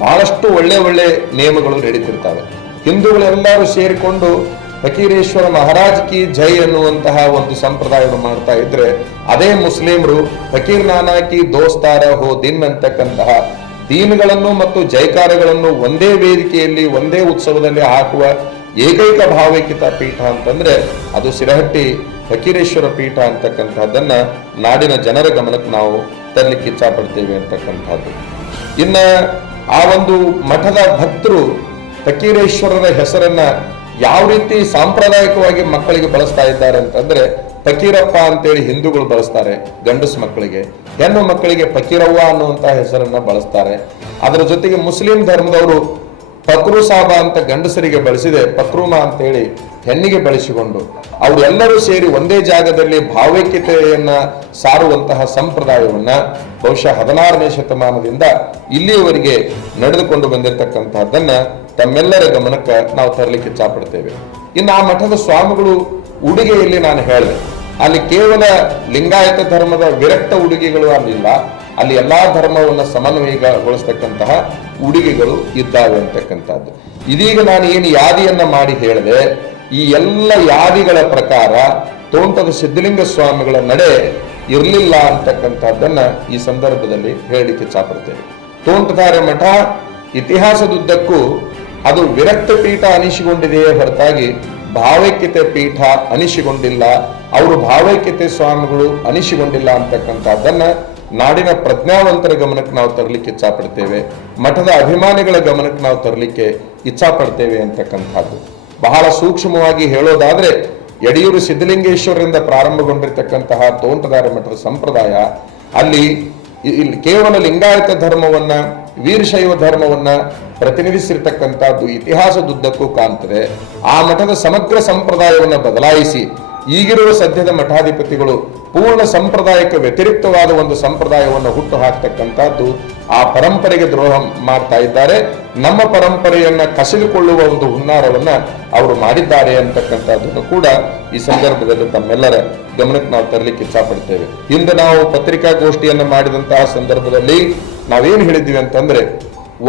ಬಹಳಷ್ಟು ಒಳ್ಳೆ ನಿಯಮಗಳು ನಡೀತಿರ್ತವೆ. ಹಿಂದೂಗಳೆಲ್ಲರೂ ಸೇರಿಕೊಂಡು ಫಕೀರೇಶ್ವರ ಮಹಾರಾಜ್ ಕಿ ಜೈ ಅನ್ನುವಂತಹ ಒಂದು ಸಂಪ್ರದಾಯವನ್ನು ಮಾಡ್ತಾ ಇದ್ರೆ, ಅದೇ ಮುಸ್ಲಿಮರು ಫಕೀರ್ ನಾನಾ ಕಿ ದೋಸ್ತಾರ ಹೋ ದಿನ್ ಅಂತಕ್ಕಂತಹ ದೀನ್ಗಳನ್ನು ಮತ್ತು ಜೈಕಾರಗಳನ್ನು ಒಂದೇ ವೇದಿಕೆಯಲ್ಲಿ ಒಂದೇ ಉತ್ಸವದಲ್ಲಿ ಹಾಕುವ ಏಕೈಕ ಭಾವೈಕ್ಯತಾ ಪೀಠ ಅಂತಂದ್ರೆ ಅದು ಶಿರಹಟ್ಟಿ ಫಕೀರೇಶ್ವರ ಪೀಠ ಅಂತಕ್ಕಂಥದ್ದನ್ನ ನಾಡಿನ ಜನರ ಗಮನಕ್ಕೆ ನಾವು ತರಲಿಕ್ಕೆ ಇಚ್ಛಾ ಪಡ್ತೇವೆ ಅಂತಕ್ಕಂಥದ್ದು. ಇನ್ನ ಆ ಒಂದು ಮಠದ ಭಕ್ತರು ಫಕೀರೇಶ್ವರರ ಹೆಸರನ್ನ ಯಾವ ರೀತಿ ಸಾಂಪ್ರದಾಯಿಕವಾಗಿ ಮಕ್ಕಳಿಗೆ ಬಳಸ್ತಾ ಇದ್ದಾರೆ ಅಂತಂದ್ರೆ, ಫಕೀರಪ್ಪ ಅಂತೇಳಿ ಹಿಂದೂಗಳು ಬಳಸ್ತಾರೆ ಗಂಡಸು ಮಕ್ಕಳಿಗೆ, ಹೆಣ್ಣು ಮಕ್ಕಳಿಗೆ ಫಕೀರವ್ವ ಅನ್ನುವಂತಹ ಹೆಸರನ್ನ ಬಳಸ್ತಾರೆ. ಅದರ ಜೊತೆಗೆ ಮುಸ್ಲಿಂ ಧರ್ಮದವರು ಫಕ್ರು ಸಾಬ ಅಂತ ಗಂಡಸರಿಗೆ ಬಳಸಿದೆ, ಫಕ್ರುಮಾ ಅಂತೇಳಿ ಹೆಣ್ಣಿಗೆ ಬಳಸಿಕೊಂಡು ಅವರೆಲ್ಲರೂ ಸೇರಿ ಒಂದೇ ಜಾಗದಲ್ಲಿ ಭಾವೈಕ್ಯತೆಯನ್ನ ಸಾರುವಂತಹ ಸಂಪ್ರದಾಯವನ್ನ ಬಹುಶಃ 16ನೇ ಶತಮಾನದಿಂದ ಇಲ್ಲಿಯವರೆಗೆ ನಡೆದುಕೊಂಡು ಬಂದಿರತಕ್ಕಂತಹದ್ದನ್ನ ತಮ್ಮೆಲ್ಲರ ಗಮನಕ್ಕೆ ನಾವು ತರಲಿಕ್ಕೆ ಇಚ್ಛಾ ಪಡ್ತೇವೆ. ಇನ್ನು ಆ ಮಠದ ಸ್ವಾಮಿಗಳು ಉಡುಗೆಯಲ್ಲಿ ನಾನು ಹೇಳಿದೆ, ಅಲ್ಲಿ ಕೇವಲ ಲಿಂಗಾಯತ ಧರ್ಮದ ವಿರಕ್ತ ಉಡುಗೆಗಳು ಅಲ್ಲಿಲ್ಲ, ಅಲ್ಲಿ ಎಲ್ಲಾ ಧರ್ಮವನ್ನು ಸಮನ್ವಯಗೊಳಿಸ್ತಕ್ಕಂತಹ ಉಡುಗೆಗಳು ಇದ್ದಾವೆ ಅಂತಕ್ಕಂಥದ್ದು. ಇದೀಗ ನಾನು ಏನು ಯಾದಿಯನ್ನ ಮಾಡಿ ಹೇಳಿದೆ, ಈ ಎಲ್ಲ ಯಾದಿಗಳ ಪ್ರಕಾರ ತೋಂಟದ ಸಿದ್ಧಲಿಂಗ ಸ್ವಾಮಿಗಳ ನಡೆ ಇರಲಿಲ್ಲ ಅಂತಕ್ಕಂಥದ್ದನ್ನ ಈ ಸಂದರ್ಭದಲ್ಲಿ ಹೇಳಲಿಕ್ಕೆ ಚಾಪಡ್ತೇವೆ. ತೋಂಟದಾರ್ಯ ಮಠ ಇತಿಹಾಸದುದ್ದಕ್ಕೂ ಅದು ವಿರಕ್ತ ಪೀಠ ಅನಿಸಿಕೊಂಡಿದೆಯೇ ಹೊರತಾಗಿ ಭಾವೈಕ್ಯತೆ ಪೀಠ ಅನಿಸಿಕೊಂಡಿಲ್ಲ, ಅವರು ಭಾವೈಕ್ಯತೆ ಸ್ವಾಮಿಗಳು ಅನಿಸಿಕೊಂಡಿಲ್ಲ ಅಂತಕ್ಕಂಥದ್ದನ್ನ ನಾಡಿನ ಪ್ರಜ್ಞಾವಂತರ ಗಮನಕ್ಕೆ ನಾವು ತರಲಿಕ್ಕೆ ಇಚ್ಛಾ ಪಡ್ತೇವೆ, ಮಠದ ಅಭಿಮಾನಿಗಳ ಗಮನಕ್ಕೆ ನಾವು ತರಲಿಕ್ಕೆ ಇಚ್ಛಾ ಪಡ್ತೇವೆ ಅಂತಕ್ಕಂಥದ್ದು. ಬಹಳ ಸೂಕ್ಷ್ಮವಾಗಿ ಹೇಳೋದಾದ್ರೆ, ಯಡಿಯೂರು ಸಿದ್ಧಲಿಂಗೇಶ್ವರರಿಂದ ಪ್ರಾರಂಭಗೊಂಡಿರ್ತಕ್ಕಂತಹ ತೋಂಟದಾರ್ಯ ಮಠದ ಸಂಪ್ರದಾಯ ಅಲ್ಲಿ ಕೇವಲ ಲಿಂಗಾಯತ ಧರ್ಮವನ್ನ ವೀರಶೈವ ಧರ್ಮವನ್ನ ಪ್ರತಿನಿಧಿಸಿರ್ತಕ್ಕಂಥದ್ದು ಇತಿಹಾಸದುದ್ದಕ್ಕೂ ಕಾಣ್ತದೆ. ಆ ಮಠದ ಸಮಗ್ರ ಸಂಪ್ರದಾಯವನ್ನು ಬದಲಾಯಿಸಿ ಈಗಿರುವ ಸದ್ಯದ ಮಠಾಧಿಪತಿಗಳು ಪೂರ್ಣ ಸಂಪ್ರದಾಯಕ್ಕೆ ವ್ಯತಿರಿಕ್ತವಾದ ಒಂದು ಸಂಪ್ರದಾಯವನ್ನು ಹುಟ್ಟು ಹಾಕ್ತಕ್ಕಂಥದ್ದು ಆ ಪರಂಪರೆಗೆ ದ್ರೋಹ ಮಾಡ್ತಾ ಇದ್ದಾರೆ. ನಮ್ಮ ಪರಂಪರೆಯನ್ನ ಕಸಿದುಕೊಳ್ಳುವ ಒಂದು ಹುನ್ನಾರವನ್ನ ಅವರು ಮಾಡಿದ್ದಾರೆ ಅಂತಕ್ಕಂಥದ್ದನ್ನು ಕೂಡ ಈ ಸಂದರ್ಭದಲ್ಲಿ ತಮ್ಮೆಲ್ಲರ ಗಮನಕ್ಕೆ ನಾವು ತರಲಿಕ್ಕೆ ಇಚ್ಛಾ ಪಡ್ತೇವೆ. ಇಂದು ನಾವು ಪತ್ರಿಕಾಗೋಷ್ಠಿಯನ್ನ ಮಾಡಿದಂತಹ ಸಂದರ್ಭದಲ್ಲಿ ನಾವೇನು ಹೇಳಿದ್ವಿ ಅಂತಂದ್ರೆ,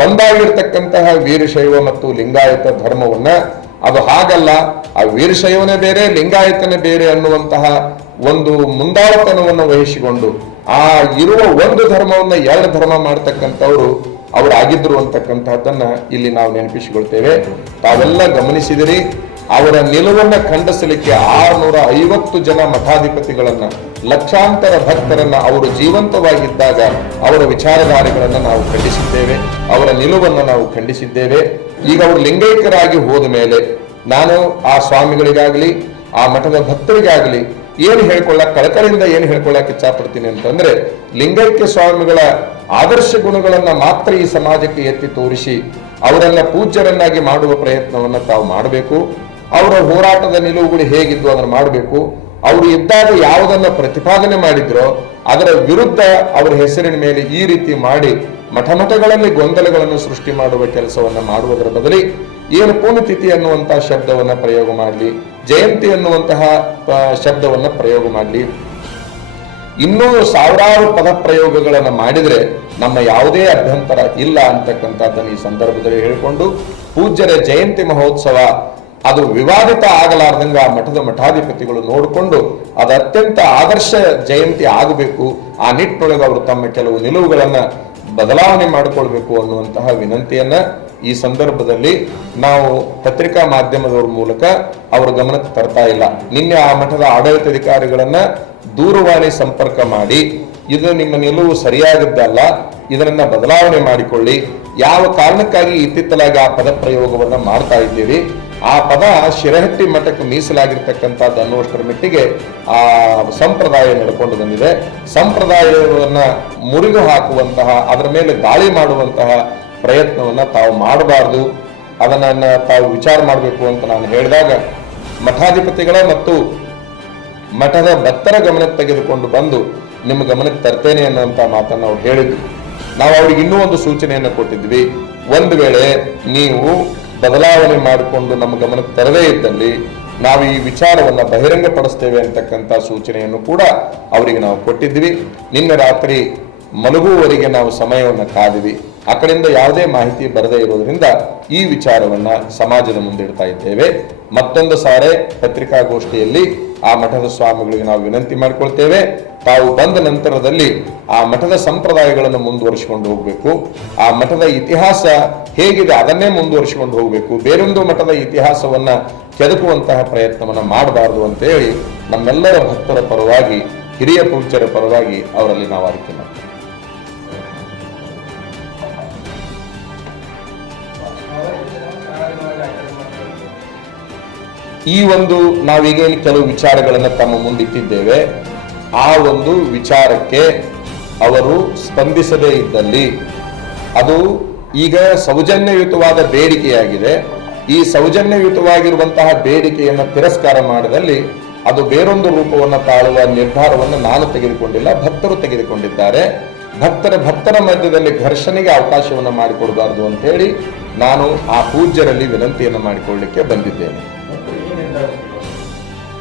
ಒಂದಾಗಿರ್ತಕ್ಕಂತಹ ವೀರಶೈವ ಮತ್ತು ಲಿಂಗಾಯತ ಧರ್ಮವನ್ನ ಅದು ಹಾಗಲ್ಲ, ಆ ವೀರಶೈವನೇ ಬೇರೆ ಲಿಂಗಾಯತನೇ ಬೇರೆ ಅನ್ನುವಂತಹ ಒಂದು ಮುಂದಾಳತನವನ್ನು ವಹಿಸಿಕೊಂಡು ಆ ಇರುವ ಒಂದು ಧರ್ಮವನ್ನ ಎರಡು ಧರ್ಮ ಮಾಡ್ತಕ್ಕಂಥವ್ರು ಅವರಾಗಿದ್ರು ಅಂತಕ್ಕಂಥದ್ದನ್ನ ಇಲ್ಲಿ ನಾವು ನೆನಪಿಸಿಕೊಳ್ತೇವೆ. ತಾವೆಲ್ಲ ಗಮನಿಸಿದಿರಿ, ಅವರ ನಿಲುವನ್ನ ಖಂಡಿಸಲಿಕ್ಕೆ 650 ಜನ ಮಠಾಧಿಪತಿಗಳನ್ನ, ಲಕ್ಷಾಂತರ ಭಕ್ತರನ್ನ ಅವರು ಜೀವಂತವಾಗಿದ್ದಾಗ ಅವರ ವಿಚಾರಧಾರೆಗಳನ್ನ ನಾವು ಖಂಡಿಸಿದ್ದೇವೆ, ಅವರ ನಿಲುವನ್ನು ನಾವು ಖಂಡಿಸಿದ್ದೇವೆ. ಈಗ ಅವರು ಲಿಂಗೈಕ್ಯರಾಗಿ ಹೋದ ಮೇಲೆ ನಾನು ಆ ಸ್ವಾಮಿಗಳಿಗಾಗ್ಲಿ ಆ ಮಠದ ಭಕ್ತರಿಗಾಗ್ಲಿ ಏನು ಹೇಳ್ಕೊಳ್ಳಕ್ ಕಳಕಳಿಯಿಂದ ಏನು ಹೇಳ್ಕೊಳ್ಳಕ್ ಇಚ್ಛಾ ಪಡ್ತೀನಿ ಅಂತಂದ್ರೆ, ಲಿಂಗೈಕ್ಯ ಸ್ವಾಮಿಗಳ ಆದರ್ಶ ಗುಣಗಳನ್ನ ಮಾತ್ರ ಈ ಸಮಾಜಕ್ಕೆ ಎತ್ತಿ ತೋರಿಸಿ ಅವರನ್ನ ಪೂಜ್ಯರನ್ನಾಗಿ ಮಾಡುವ ಪ್ರಯತ್ನವನ್ನ ತಾವು ಮಾಡಬೇಕು. ಅವರ ಹೋರಾಟದ ನಿಲುವುಗಳು ಹೇಗಿದ್ದು ಅದನ್ನು ಮಾಡಬೇಕು. ಅವರು ಇದ್ದಾಗ ಯಾವುದನ್ನ ಪ್ರತಿಪಾದನೆ ಮಾಡಿದ್ರೋ ಅದರ ವಿರುದ್ಧ ಅವರ ಹೆಸರಿನ ಮೇಲೆ ಈ ರೀತಿ ಮಾಡಿ ಮಠಗಳಲ್ಲಿ ಗೊಂದಲಗಳನ್ನು ಸೃಷ್ಟಿ ಮಾಡುವ ಕೆಲಸವನ್ನ ಮಾಡುವುದರ ಬದಲಿ ಏನು ಪುಣ್ಯತಿಥಿ ಅನ್ನುವಂತಹ ಶಬ್ದವನ್ನ ಪ್ರಯೋಗ ಮಾಡಲಿ, ಜಯಂತಿ ಅನ್ನುವಂತಹ ಶಬ್ದವನ್ನ ಪ್ರಯೋಗ ಮಾಡಲಿ, ಇನ್ನೂ ಸಾವಿರಾರು ಪದ ಪ್ರಯೋಗಗಳನ್ನು ಮಾಡಿದ್ರೆ ನಮ್ಮ ಯಾವುದೇ ಅಭ್ಯಂತರ ಇಲ್ಲ ಅಂತಕ್ಕಂಥದ್ದನ್ನು ಈ ಸಂದರ್ಭದಲ್ಲಿ ಹೇಳಿಕೊಂಡು, ಪೂಜ್ಯರ ಜಯಂತಿ ಮಹೋತ್ಸವ ಅದು ವಿವಾದಿತ ಆಗಲಾರ್ದಂಗ ಆ ಮಠದ ಮಠಾಧಿಪತಿಗಳು ನೋಡಿಕೊಂಡು ಅದು ಅತ್ಯಂತ ಆದರ್ಶ ಜಯಂತಿ ಆಗಬೇಕು, ಆ ನಿಟ್ಟಿನೊಳಗೆ ಅವರು ತಮ್ಮ ಕೆಲವು ನಿಲುವುಗಳನ್ನ ಬದಲಾವಣೆ ಮಾಡಿಕೊಳ್ಬೇಕು ಅನ್ನುವಂತಹ ವಿನಂತಿಯನ್ನ ಈ ಸಂದರ್ಭದಲ್ಲಿ ನಾವು ಪತ್ರಿಕಾ ಮಾಧ್ಯಮದವರ ಮೂಲಕ ಅವರ ಗಮನಕ್ಕೆ ತರ್ತಾ ಇಲ್ಲ. ನಿನ್ನೆ ಆ ಮಠದ ಆಡಳಿತಾಧಿಕಾರಿಗಳನ್ನ ದೂರವಾಣಿ ಸಂಪರ್ಕ ಮಾಡಿ ಇದು ನಿಮ್ಮ ನಿಲುವು ಸರಿಯಾಗಿದ್ದಲ್ಲ, ಇದನ್ನ ಬದಲಾವಣೆ ಮಾಡಿಕೊಳ್ಳಿ. ಯಾವ ಕಾರಣಕ್ಕಾಗಿ ಇತ್ತಿತ್ತಲಾಗಿ ಆ ಪದ ಪ್ರಯೋಗವನ್ನ ಮಾಡ್ತಾ ಇದ್ದೀರಿ, ಆ ಪದ ಶಿರಹಟ್ಟಿ ಮಠಕ್ಕೆ ಮೀಸಲಾಗಿರ್ತಕ್ಕಂಥದ್ದು ಅನ್ನುವಷ್ಟರ ಮಟ್ಟಿಗೆ ಆ ಸಂಪ್ರದಾಯ ನಡ್ಕೊಂಡು ಬಂದಿದೆ. ಸಂಪ್ರದಾಯವನ್ನ ಮುರಿದು ಹಾಕುವಂತಹ, ಅದರ ಮೇಲೆ ದಾಳಿ ಮಾಡುವಂತಹ ಪ್ರಯತ್ನವನ್ನ ತಾವು ಮಾಡಬಾರ್ದು, ಅದನ್ನ ತಾವು ವಿಚಾರ ಮಾಡಬೇಕು ಅಂತ ನಾನು ಹೇಳಿದಾಗ ಮಠಾಧಿಪತಿಗಳ ಮತ್ತು ಮಠದ ಭಕ್ತರ ಗಮನಕ್ಕೆ ತೆಗೆದುಕೊಂಡು ಬಂದು ನಿಮ್ಮ ಗಮನಕ್ಕೆ ತರ್ತೇನೆ ಅನ್ನುವಂಥ ಮಾತನ್ನು ಅವ್ರು ಹೇಳಿದ್ರು. ನಾವು ಅವ್ರಿಗೆ ಇನ್ನೂ ಒಂದು ಸೂಚನೆಯನ್ನು ಕೊಟ್ಟಿದ್ವಿ. ಒಂದು ವೇಳೆ ನೀವು ಬದಲಾವಣೆ ಮಾಡಿಕೊಂಡು ನಮ್ಮ ಗಮನಕ್ಕೆ ತರದೇ ಇದ್ದಲ್ಲಿ ನಾವು ಈ ವಿಚಾರವನ್ನು ಬಹಿರಂಗಪಡಿಸ್ತೇವೆ ಅಂತಕ್ಕಂಥ ಸೂಚನೆಯನ್ನು ಕೂಡ ಅವರಿಗೆ ನಾವು ಕೊಟ್ಟಿದ್ವಿ. ನಿನ್ನೆ ರಾತ್ರಿ ಮಲಗುವವರೆಗೆ ನಾವು ಸಮಯವನ್ನು ಕಾದಿವಿ. ಆ ಕಡೆಯಿಂದ ಯಾವುದೇ ಮಾಹಿತಿ ಬರದೇ ಇರೋದ್ರಿಂದ ಈ ವಿಚಾರವನ್ನ ಸಮಾಜದ ಮುಂದಿಡ್ತಾ ಇದ್ದೇವೆ. ಮತ್ತೊಂದು ಸಾರೆ ಪತ್ರಿಕಾಗೋಷ್ಠಿಯಲ್ಲಿ ಆ ಮಠದ ಸ್ವಾಮಿಗಳಿಗೆ ನಾವು ವಿನಂತಿ ಮಾಡಿಕೊಳ್ತೇವೆ, ತಾವು ಬಂದ ನಂತರದಲ್ಲಿ ಆ ಮಠದ ಸಂಪ್ರದಾಯಗಳನ್ನು ಮುಂದುವರಿಸಿಕೊಂಡು ಹೋಗಬೇಕು. ಆ ಮಠದ ಇತಿಹಾಸ ಹೇಗಿದೆ ಅದನ್ನೇ ಮುಂದುವರಿಸಿಕೊಂಡು ಹೋಗಬೇಕು. ಬೇರೊಂದು ಮಠದ ಇತಿಹಾಸವನ್ನ ಕೆದಕುವಂತಹ ಪ್ರಯತ್ನವನ್ನ ಮಾಡಬಾರದು ಅಂತ ಹೇಳಿ ನಮ್ಮೆಲ್ಲರ ಭಕ್ತರ ಪರವಾಗಿ, ಹಿರಿಯ ಪೂಜ್ಯರ ಪರವಾಗಿ ಅವರಲ್ಲಿ ನಾವು ಆಯ್ಕೆ ಮಾಡ್ತೀವಿ. ಈ ಒಂದು ನಾವೀಗೇನು ಕೆಲವು ವಿಚಾರಗಳನ್ನು ತಮ್ಮ ಮುಂದಿಟ್ಟಿದ್ದೇವೆ, ಆ ಒಂದು ವಿಚಾರಕ್ಕೆ ಅವರು ಸ್ಪಂದಿಸದೇ ಇದ್ದಲ್ಲಿ ಅದು ಈಗ ಸೌಜನ್ಯಯುತವಾದ ಬೇಡಿಕೆಯಾಗಿದೆ. ಈ ಸೌಜನ್ಯಯುತವಾಗಿರುವಂತಹ ಬೇಡಿಕೆಯನ್ನು ತಿರಸ್ಕಾರ ಮಾಡಿದಲ್ಲಿ ಅದು ಬೇರೊಂದು ರೂಪವನ್ನು ತಾಳುವ ನಿರ್ಧಾರವನ್ನು ನಾನು ತೆಗೆದುಕೊಂಡಿಲ್ಲ, ಭಕ್ತರು ತೆಗೆದುಕೊಂಡಿದ್ದಾರೆ. ಭಕ್ತರ ಮಧ್ಯದಲ್ಲಿ ಘರ್ಷಣೆಗೆ ಅವಕಾಶವನ್ನು ಮಾಡಿಕೊಡಬಾರದು ಅಂತ ಹೇಳಿ ನಾನು ಆ ಪೂಜ್ಯರಲ್ಲಿ ವಿನಂತಿಯನ್ನು ಮಾಡಿಕೊಳ್ಳಲಿಕ್ಕೆ ಬಂದಿದ್ದೇನೆ.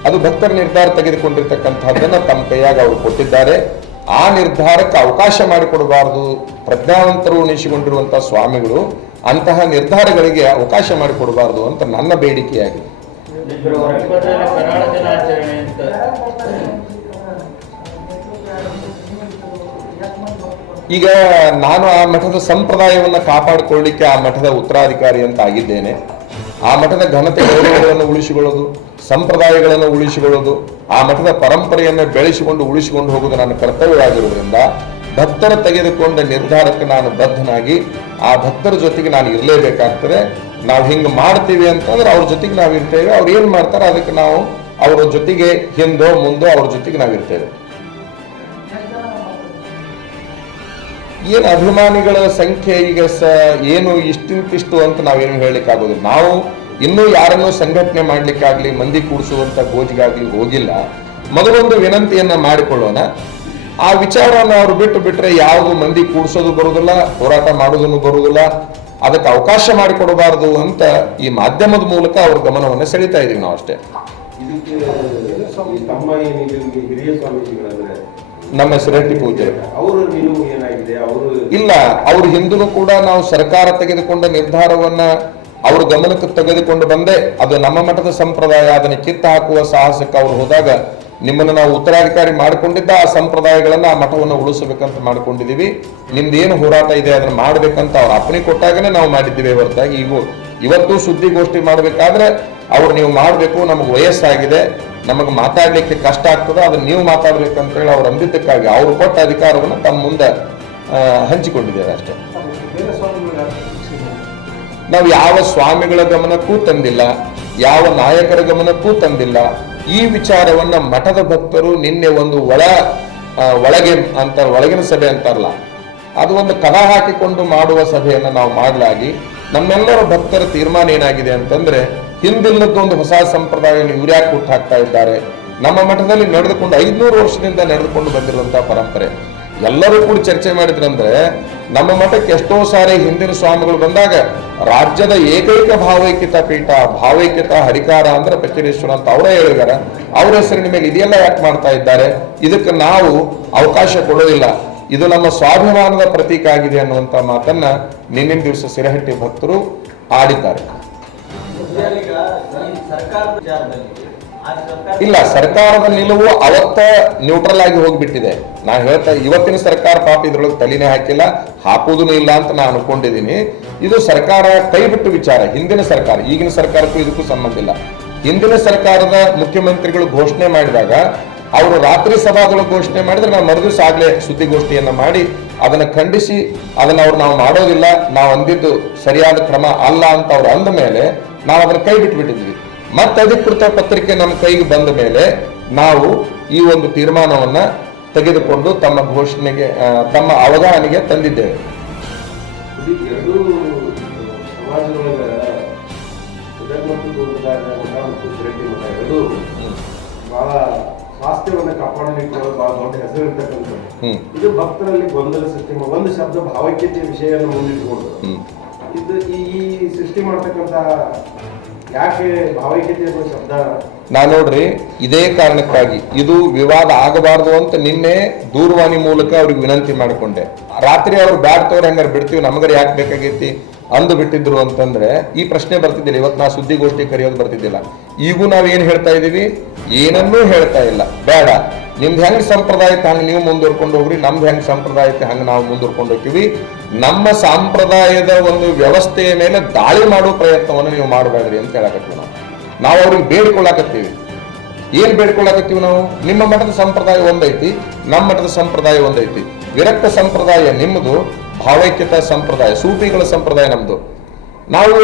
ಅದು ಭಕ್ತರ ನಿರ್ಧಾರ ತೆಗೆದುಕೊಂಡಿರ್ತಕ್ಕಂಥದ್ದನ್ನ ತಮ್ಮ ಕೈಯಾಗ ಅವರು ಕೊಟ್ಟಿದ್ದಾರೆ. ಆ ನಿರ್ಧಾರಕ್ಕೆ ಅವಕಾಶ ಮಾಡಿಕೊಡಬಾರದು. ಪ್ರಜ್ಞಾವಂತರು ಉಣಿಸಿಕೊಂಡಿರುವಂತಹ ಸ್ವಾಮಿಗಳು ಅಂತಹ ನಿರ್ಧಾರಗಳಿಗೆ ಅವಕಾಶ ಮಾಡಿಕೊಡಬಾರದು ಅಂತ ನನ್ನ ಬೇಡಿಕೆಯಾಗಿದೆ. ಈಗ ನಾನು ಆ ಮಠದ ಸಂಪ್ರದಾಯವನ್ನ ಕಾಪಾಡಿಕೊಳ್ಳಲಿಕ್ಕೆ ಆ ಮಠದ ಉತ್ತರಾಧಿಕಾರಿ ಅಂತ ಆಗಿದ್ದೇನೆ. ಆ ಮಠದ ಘನತೆ ಗೌರವಗಳನ್ನು ಉಳಿಸಿಕೊಳ್ಳೋದು, ಸಂಪ್ರದಾಯಗಳನ್ನು ಉಳಿಸಿಕೊಳ್ಳೋದು, ಆ ಮಠದ ಪರಂಪರೆಯನ್ನು ಬೆಳೆಸಿಕೊಂಡು ಉಳಿಸಿಕೊಂಡು ಹೋಗುವುದು ನನ್ನ ಕರ್ತವ್ಯವಾಗಿರುವುದರಿಂದ ಭಕ್ತರ ತೆಗೆದುಕೊಂಡ ನಿರ್ಧಾರಕ್ಕೆ ನಾನು ಬದ್ಧನಾಗಿ ಆ ಭಕ್ತರ ಜೊತೆಗೆ ನಾನು ಇರಲೇಬೇಕಾಗ್ತದೆ. ನಾವು ಹಿಂಗೆ ಮಾಡ್ತೀವಿ ಅಂತಂದ್ರೆ ಅವ್ರ ಜೊತೆಗೆ ನಾವು ಇರ್ತೇವೆ. ಅವ್ರು ಏನು ಮಾಡ್ತಾರೆ ಅದಕ್ಕೆ ನಾವು ಅವರ ಜೊತೆಗೆ ಹಿಂದೋ ಮುಂದೋ ಅವ್ರ ಜೊತೆಗೆ ನಾವಿರ್ತೇವೆ. ಏನು ಅಭಿಮಾನಿಗಳ ಸಂಖ್ಯೆ ಈಗ ಏನು ಇಷ್ಟಿಂತಿಷ್ಟು ಅಂತ ನಾವೇನು ಹೇಳಲಿಕ್ಕಾಗೋದಿಲ್ಲ. ನಾವು ಇನ್ನೂ ಯಾರನ್ನೂ ಸಂಘಟನೆ ಮಾಡ್ಲಿಕ್ಕಾಗ್ಲಿ, ಮಂದಿ ಕೂಡಿಸುವಂತ ಗೋಜಿಗಾಗ್ಲಿ ಹೋಗಿಲ್ಲ. ಮೊದಲೊಂದು ವಿನಂತಿಯನ್ನ ಮಾಡಿಕೊಳ್ಳೋಣ. ಆ ವಿಚಾರವನ್ನು ಅವರು ಬಿಟ್ರೆ ಯಾವುದು ಮಂದಿ ಕೂಡಿಸೋದು ಬರುವುದಿಲ್ಲ, ಹೋರಾಟ ಮಾಡೋದನ್ನು ಬರುವುದಿಲ್ಲ. ಅದಕ್ಕೆ ಅವಕಾಶ ಮಾಡಿಕೊಡಬಾರದು ಅಂತ ಈ ಮಾಧ್ಯಮದ ಮೂಲಕ ಅವ್ರ ಗಮನವನ್ನು ಸೆಳೀತಾ ಇದೀವಿ ನಾವು ಅಷ್ಟೇ. ನಮ್ಮ ಶಿರಹಟ್ಟಿ ಪೂಜೆ ಇಲ್ಲ, ಅವ್ರ ಹಿಂದೂ ಕೂಡ ನಾವು ಸರ್ಕಾರ ತೆಗೆದುಕೊಂಡ ನಿರ್ಧಾರವನ್ನ ಅವ್ರ ಗಮನಕ್ಕೆ ತೆಗೆದುಕೊಂಡು ಬಂದೆ. ಅದು ನಮ್ಮ ಮಠದ ಸಂಪ್ರದಾಯ, ಅದನ್ನ ಕಿತ್ತು ಹಾಕುವ ಸಾಹಸಕ್ಕೆ ಅವ್ರು ಹೋದಾಗ ನಿಮ್ಮನ್ನು ನಾವು ಉತ್ತರಾಧಿಕಾರಿ ಮಾಡಿಕೊಂಡಿದ್ದ ಆ ಸಂಪ್ರದಾಯಗಳನ್ನ ಆ ಮಠವನ್ನು ಉಳಿಸಬೇಕಂತ ಮಾಡ್ಕೊಂಡಿದೀವಿ. ನಿಮ್ದೇನು ಹೋರಾಟ ಇದೆ ಅದನ್ನ ಮಾಡ್ಬೇಕಂತ ಅವ್ರು ಅಪ್ಪಣೆ ಕೊಟ್ಟಾಗನೇ ನಾವು ಮಾಡಿದ್ದೀವಿ ಹೊರತಾಗಿ ಇವತ್ತು ಸುದ್ದಿಗೋಷ್ಠಿ ಮಾಡ್ಬೇಕಾದ್ರೆ ಅವ್ರು ನೀವು ಮಾಡ್ಬೇಕು, ನಮಗೆ ವಯಸ್ಸಾಗಿದೆ, ನಮಗೆ ಮಾತಾಡ್ಲಿಕ್ಕೆ ಕಷ್ಟ ಆಗ್ತದೆ, ಅದನ್ನ ನೀವು ಮಾತಾಡ್ಬೇಕಂತ ಹೇಳಿ ಅವ್ರು ಅಂದಿದ್ದಕ್ಕಾಗಿ ಅವ್ರು ಕೊಟ್ಟ ಅಧಿಕಾರವನ್ನು ತಮ್ಮ ಮುಂದೆ ಹಂಚಿಕೊಂಡಿದ್ದೇವೆ ಅಷ್ಟೇ. ನಾವು ಯಾವ ಸ್ವಾಮಿಗಳ ಗಮನಕ್ಕೂ ತಂದಿಲ್ಲ, ಯಾವ ನಾಯಕರ ಗಮನಕ್ಕೂ ತಂದಿಲ್ಲ. ಈ ವಿಚಾರವನ್ನ ಮಠದ ಭಕ್ತರು ನಿನ್ನೆ ಒಂದು ಒಳಗಿನ ಸಭೆ ಅಂತಾರಲ್ಲ, ಅದು ಒಂದು ಕದ ಹಾಕಿಕೊಂಡು ಮಾಡುವ ಸಭೆಯನ್ನು ನಾವು ಮಾಡಲಾಗಿ ನಮ್ಮೆಲ್ಲರ ಭಕ್ತರ ತೀರ್ಮಾನ ಏನಾಗಿದೆ ಅಂತಂದ್ರೆ, ಹಿಂದಿಲ್ಲದೊಂದು ಹೊಸ ಸಂಪ್ರದಾಯವನ್ನು ಇವ್ರು ಯಾಕೆ ಹುಟ್ಟು ಹಾಕ್ತಾ ಇದ್ದಾರೆ. ನಮ್ಮ ಮಠದಲ್ಲಿ ನಡೆದುಕೊಂಡು 500 ವರ್ಷದಿಂದ ನಡೆದುಕೊಂಡು ಬಂದಿರುವಂತಹ ಪರಂಪರೆ ಎಲ್ಲರೂ ಕೂಡ ಚರ್ಚೆ ಮಾಡಿದ್ರಂದ್ರೆ, ನಮ್ಮ ಮಠಕ್ಕೆ ಎಷ್ಟೋ ಸಾರಿ ಹಿಂದಿನ ಸ್ವಾಮಿಗಳು ಬಂದಾಗ ರಾಜ್ಯದ ಏಕೈಕ ಭಾವೈಕ್ಯತಾ ಪೀಠ, ಭಾವೈಕ್ಯತಾ ಹರಿಕಾರ ಅಂದ್ರೆ ಪಚ್ಚರೇಶ್ವರ ಅಂತ ಅವರೇ ಹೇಳಿದಾರೆ. ಅವ್ರ ಹೆಸರಿನ ಮೇಲೆ ಇದೆಲ್ಲ ಯಾಕೆ ಮಾಡ್ತಾ ಇದ್ದಾರೆ, ಇದಕ್ಕೆ ನಾವು ಅವಕಾಶ ಕೊಡೋದಿಲ್ಲ, ಇದು ನಮ್ಮ ಸ್ವಾಭಿಮಾನದ ಪ್ರತೀಕ ಆಗಿದೆ ಅನ್ನುವಂತ ಮಾತನ್ನ ನಿನ್ನಿನ ದಿವಸ ಶಿರಹಟ್ಟಿ ಭಕ್ತರು ಆಡಿದ್ದಾರೆ. ಇಲ್ಲ, ಸರ್ಕಾರದ ನಿಲುವು ಅವತ್ತ ನ್ಯೂಟ್ರಲ್ ಆಗಿ ಹೋಗ್ಬಿಟ್ಟಿದೆ. ನಾನು ಹೇಳ್ತಾ ಇವತ್ತಿನ ಸರ್ಕಾರ ಪಾಪ ಇದ್ರೊಳಗೆ ತಲೆನೇ ಹಾಕಿಲ್ಲ, ಹಾಕುವುದೂ ಇಲ್ಲ ಅಂತ ನಾನು ಅನ್ಕೊಂಡಿದ್ದೀನಿ. ಇದು ಸರ್ಕಾರ ಕೈ ಬಿಟ್ಟು ವಿಚಾರ. ಹಿಂದಿನ ಸರ್ಕಾರ, ಈಗಿನ ಸರ್ಕಾರಕ್ಕೂ ಇದಕ್ಕೂ ಸಂಬಂಧ ಇಲ್ಲ. ಹಿಂದಿನ ಸರ್ಕಾರದ ಮುಖ್ಯಮಂತ್ರಿಗಳು ಘೋಷಣೆ ಮಾಡಿದಾಗ ಅವರು ರಾತ್ರಿ ಸಭಾದೊಳಗೆ ಘೋಷಣೆ ಮಾಡಿದ್ರೆ ನಾವು ಮರುದಿವಸ ಆಗ್ಲೇ ಸುದ್ದಿಗೋಷ್ಠಿಯನ್ನ ಮಾಡಿ ಅದನ್ನ ಖಂಡಿಸಿ ಅದನ್ನ ಅವ್ರು ನಾವು ಮಾಡೋದಿಲ್ಲ, ನಾವು ಅಂದಿದ್ದು ಸರಿಯಾದ ಕ್ರಮ ಅಲ್ಲ ಅಂತ ಅವ್ರು ಅಂದ ಮೇಲೆ ನಾವು ಅದನ್ನ ಕೈ ಬಿಟ್ಬಿಟ್ಟಿದ್ವಿ. ಮತ್ತೆ ಅಧಿಕೃತ ಪತ್ರಿಕೆ ನಮ್ಮ ಕೈಗೆ ಬಂದ ಮೇಲೆ ನಾವು ಈ ಒಂದು ತೀರ್ಮಾನವನ್ನ ತೆಗೆದುಕೊಂಡು ತಮ್ಮ ಘೋಷಣೆಗೆ ತಮ್ಮ ಅವಗಾಹನೆಗೆ ತಂದಿದ್ದೇವೆ. ಎರಡೂ ಸಮಾಜದೊಳಗ ಎರಡು ಬಹಳ ಸ್ವಾಸ್ಥ್ಯವನ್ನ ಕಾಪಾಡಲಿಕ್ಕೆ ಬಹಳ ದೊಡ್ಡ ಹೆಸರು ಇರ್ತಕ್ಕಂಥದ್ದು. ಇದು ಭಕ್ತರಲ್ಲಿ ಗೊಂದಲ ಸೃಷ್ಟಿ ಒಂದು ಶಬ್ದ ಭಾವೈಕ್ಯತೆಯ ವಿಷಯವನ್ನು ಮುಂದಿಟ್ಕೊಂಡು ಇದು ಈ ಸೃಷ್ಟಿ ಮಾಡ್ತಕ್ಕಂತ ಯಾಕೆ ಭಾವೈಕ್ಯತೆ ಅನ್ನೋ ಶಬ್ದ? ನೋಡ್ರಿ, ಇದೇ ಕಾರಣಕ್ಕಾಗಿ ಇದು ವಿವಾದ ಆಗಬಾರ್ದು ಅಂತ ನಿನ್ನೆ ದೂರವಾಣಿ ಮೂಲಕ ಅವ್ರಿಗೆ ವಿನಂತಿ ಮಾಡಿಕೊಂಡೆ. ರಾತ್ರಿ ಅವ್ರು ಬ್ಯಾಡ್ ತೋರ್ ಹೆಂಗಾರ ಬಿಡ್ತೀವಿ, ನಮಗರ ಯಾಕೆ ಬೇಕಾಗೈತಿ ಅಂದು ಬಿಟ್ಟಿದ್ರು ಅಂತಂದ್ರೆ ಈ ಪ್ರಶ್ನೆ ಬರ್ತಿದ್ದಿಲ್ಲ. ಇವತ್ತು ನಾ ಸುದ್ದಿಗೋಷ್ಠಿ ಕರೆಯೋದು ಬರ್ತಿದ್ದಿಲ್ಲ. ಈಗೂ ನಾವೇನ್ ಹೇಳ್ತಾ ಇದೀವಿ, ಏನನ್ನೂ ಹೇಳ್ತಾ ಇಲ್ಲ. ಬೇಡ, ನಿಮ್ದು ಹೆಂಗ್ ಸಂಪ್ರದಾಯ ಹಂಗೆ ನೀವು ಮುಂದುವರ್ಕೊಂಡು ಹೋಗ್ರಿ, ನಮ್ದು ಹೆಂಗ್ ಸಂಪ್ರದಾಯ ಹಂಗೆ ನಾವು ಮುಂದುವರ್ಕೊಂಡು ಹೋಗ್ತೀವಿ. ನಮ್ಮ ಸಂಪ್ರದಾಯದ ಒಂದು ವ್ಯವಸ್ಥೆಯ ಮೇಲೆ ದಾಳಿ ಮಾಡುವ ಪ್ರಯತ್ನವನ್ನು ನೀವು ಮಾಡಬೇಡ್ರಿ ಅಂತ ಹೇಳಕತ್ತೀವಿ. ನಾವು ಅವ್ರಿಗೆ ಬೇಡ್ಕೊಳ್ಳಾಕತ್ತೀವಿ. ಏನ್ ಬೇಡ್ಕೊಳ್ಳಾಕತ್ತೀವಿ ನಾವು? ನಿಮ್ಮ ಮಠದ ಸಂಪ್ರದಾಯ ಒಂದೈತಿ, ನಮ್ಮ ಮಠದ ಸಂಪ್ರದಾಯ ಒಂದೈತಿ. ವಿರಕ್ತ ಸಂಪ್ರದಾಯ ನಿಮ್ಮದು, ಭಾವೈಕ್ಯತಾ ಸಂಪ್ರದಾಯ ಸೂಫಿಗಳ ಸಂಪ್ರದಾಯ ನಮ್ದು. ನಾವು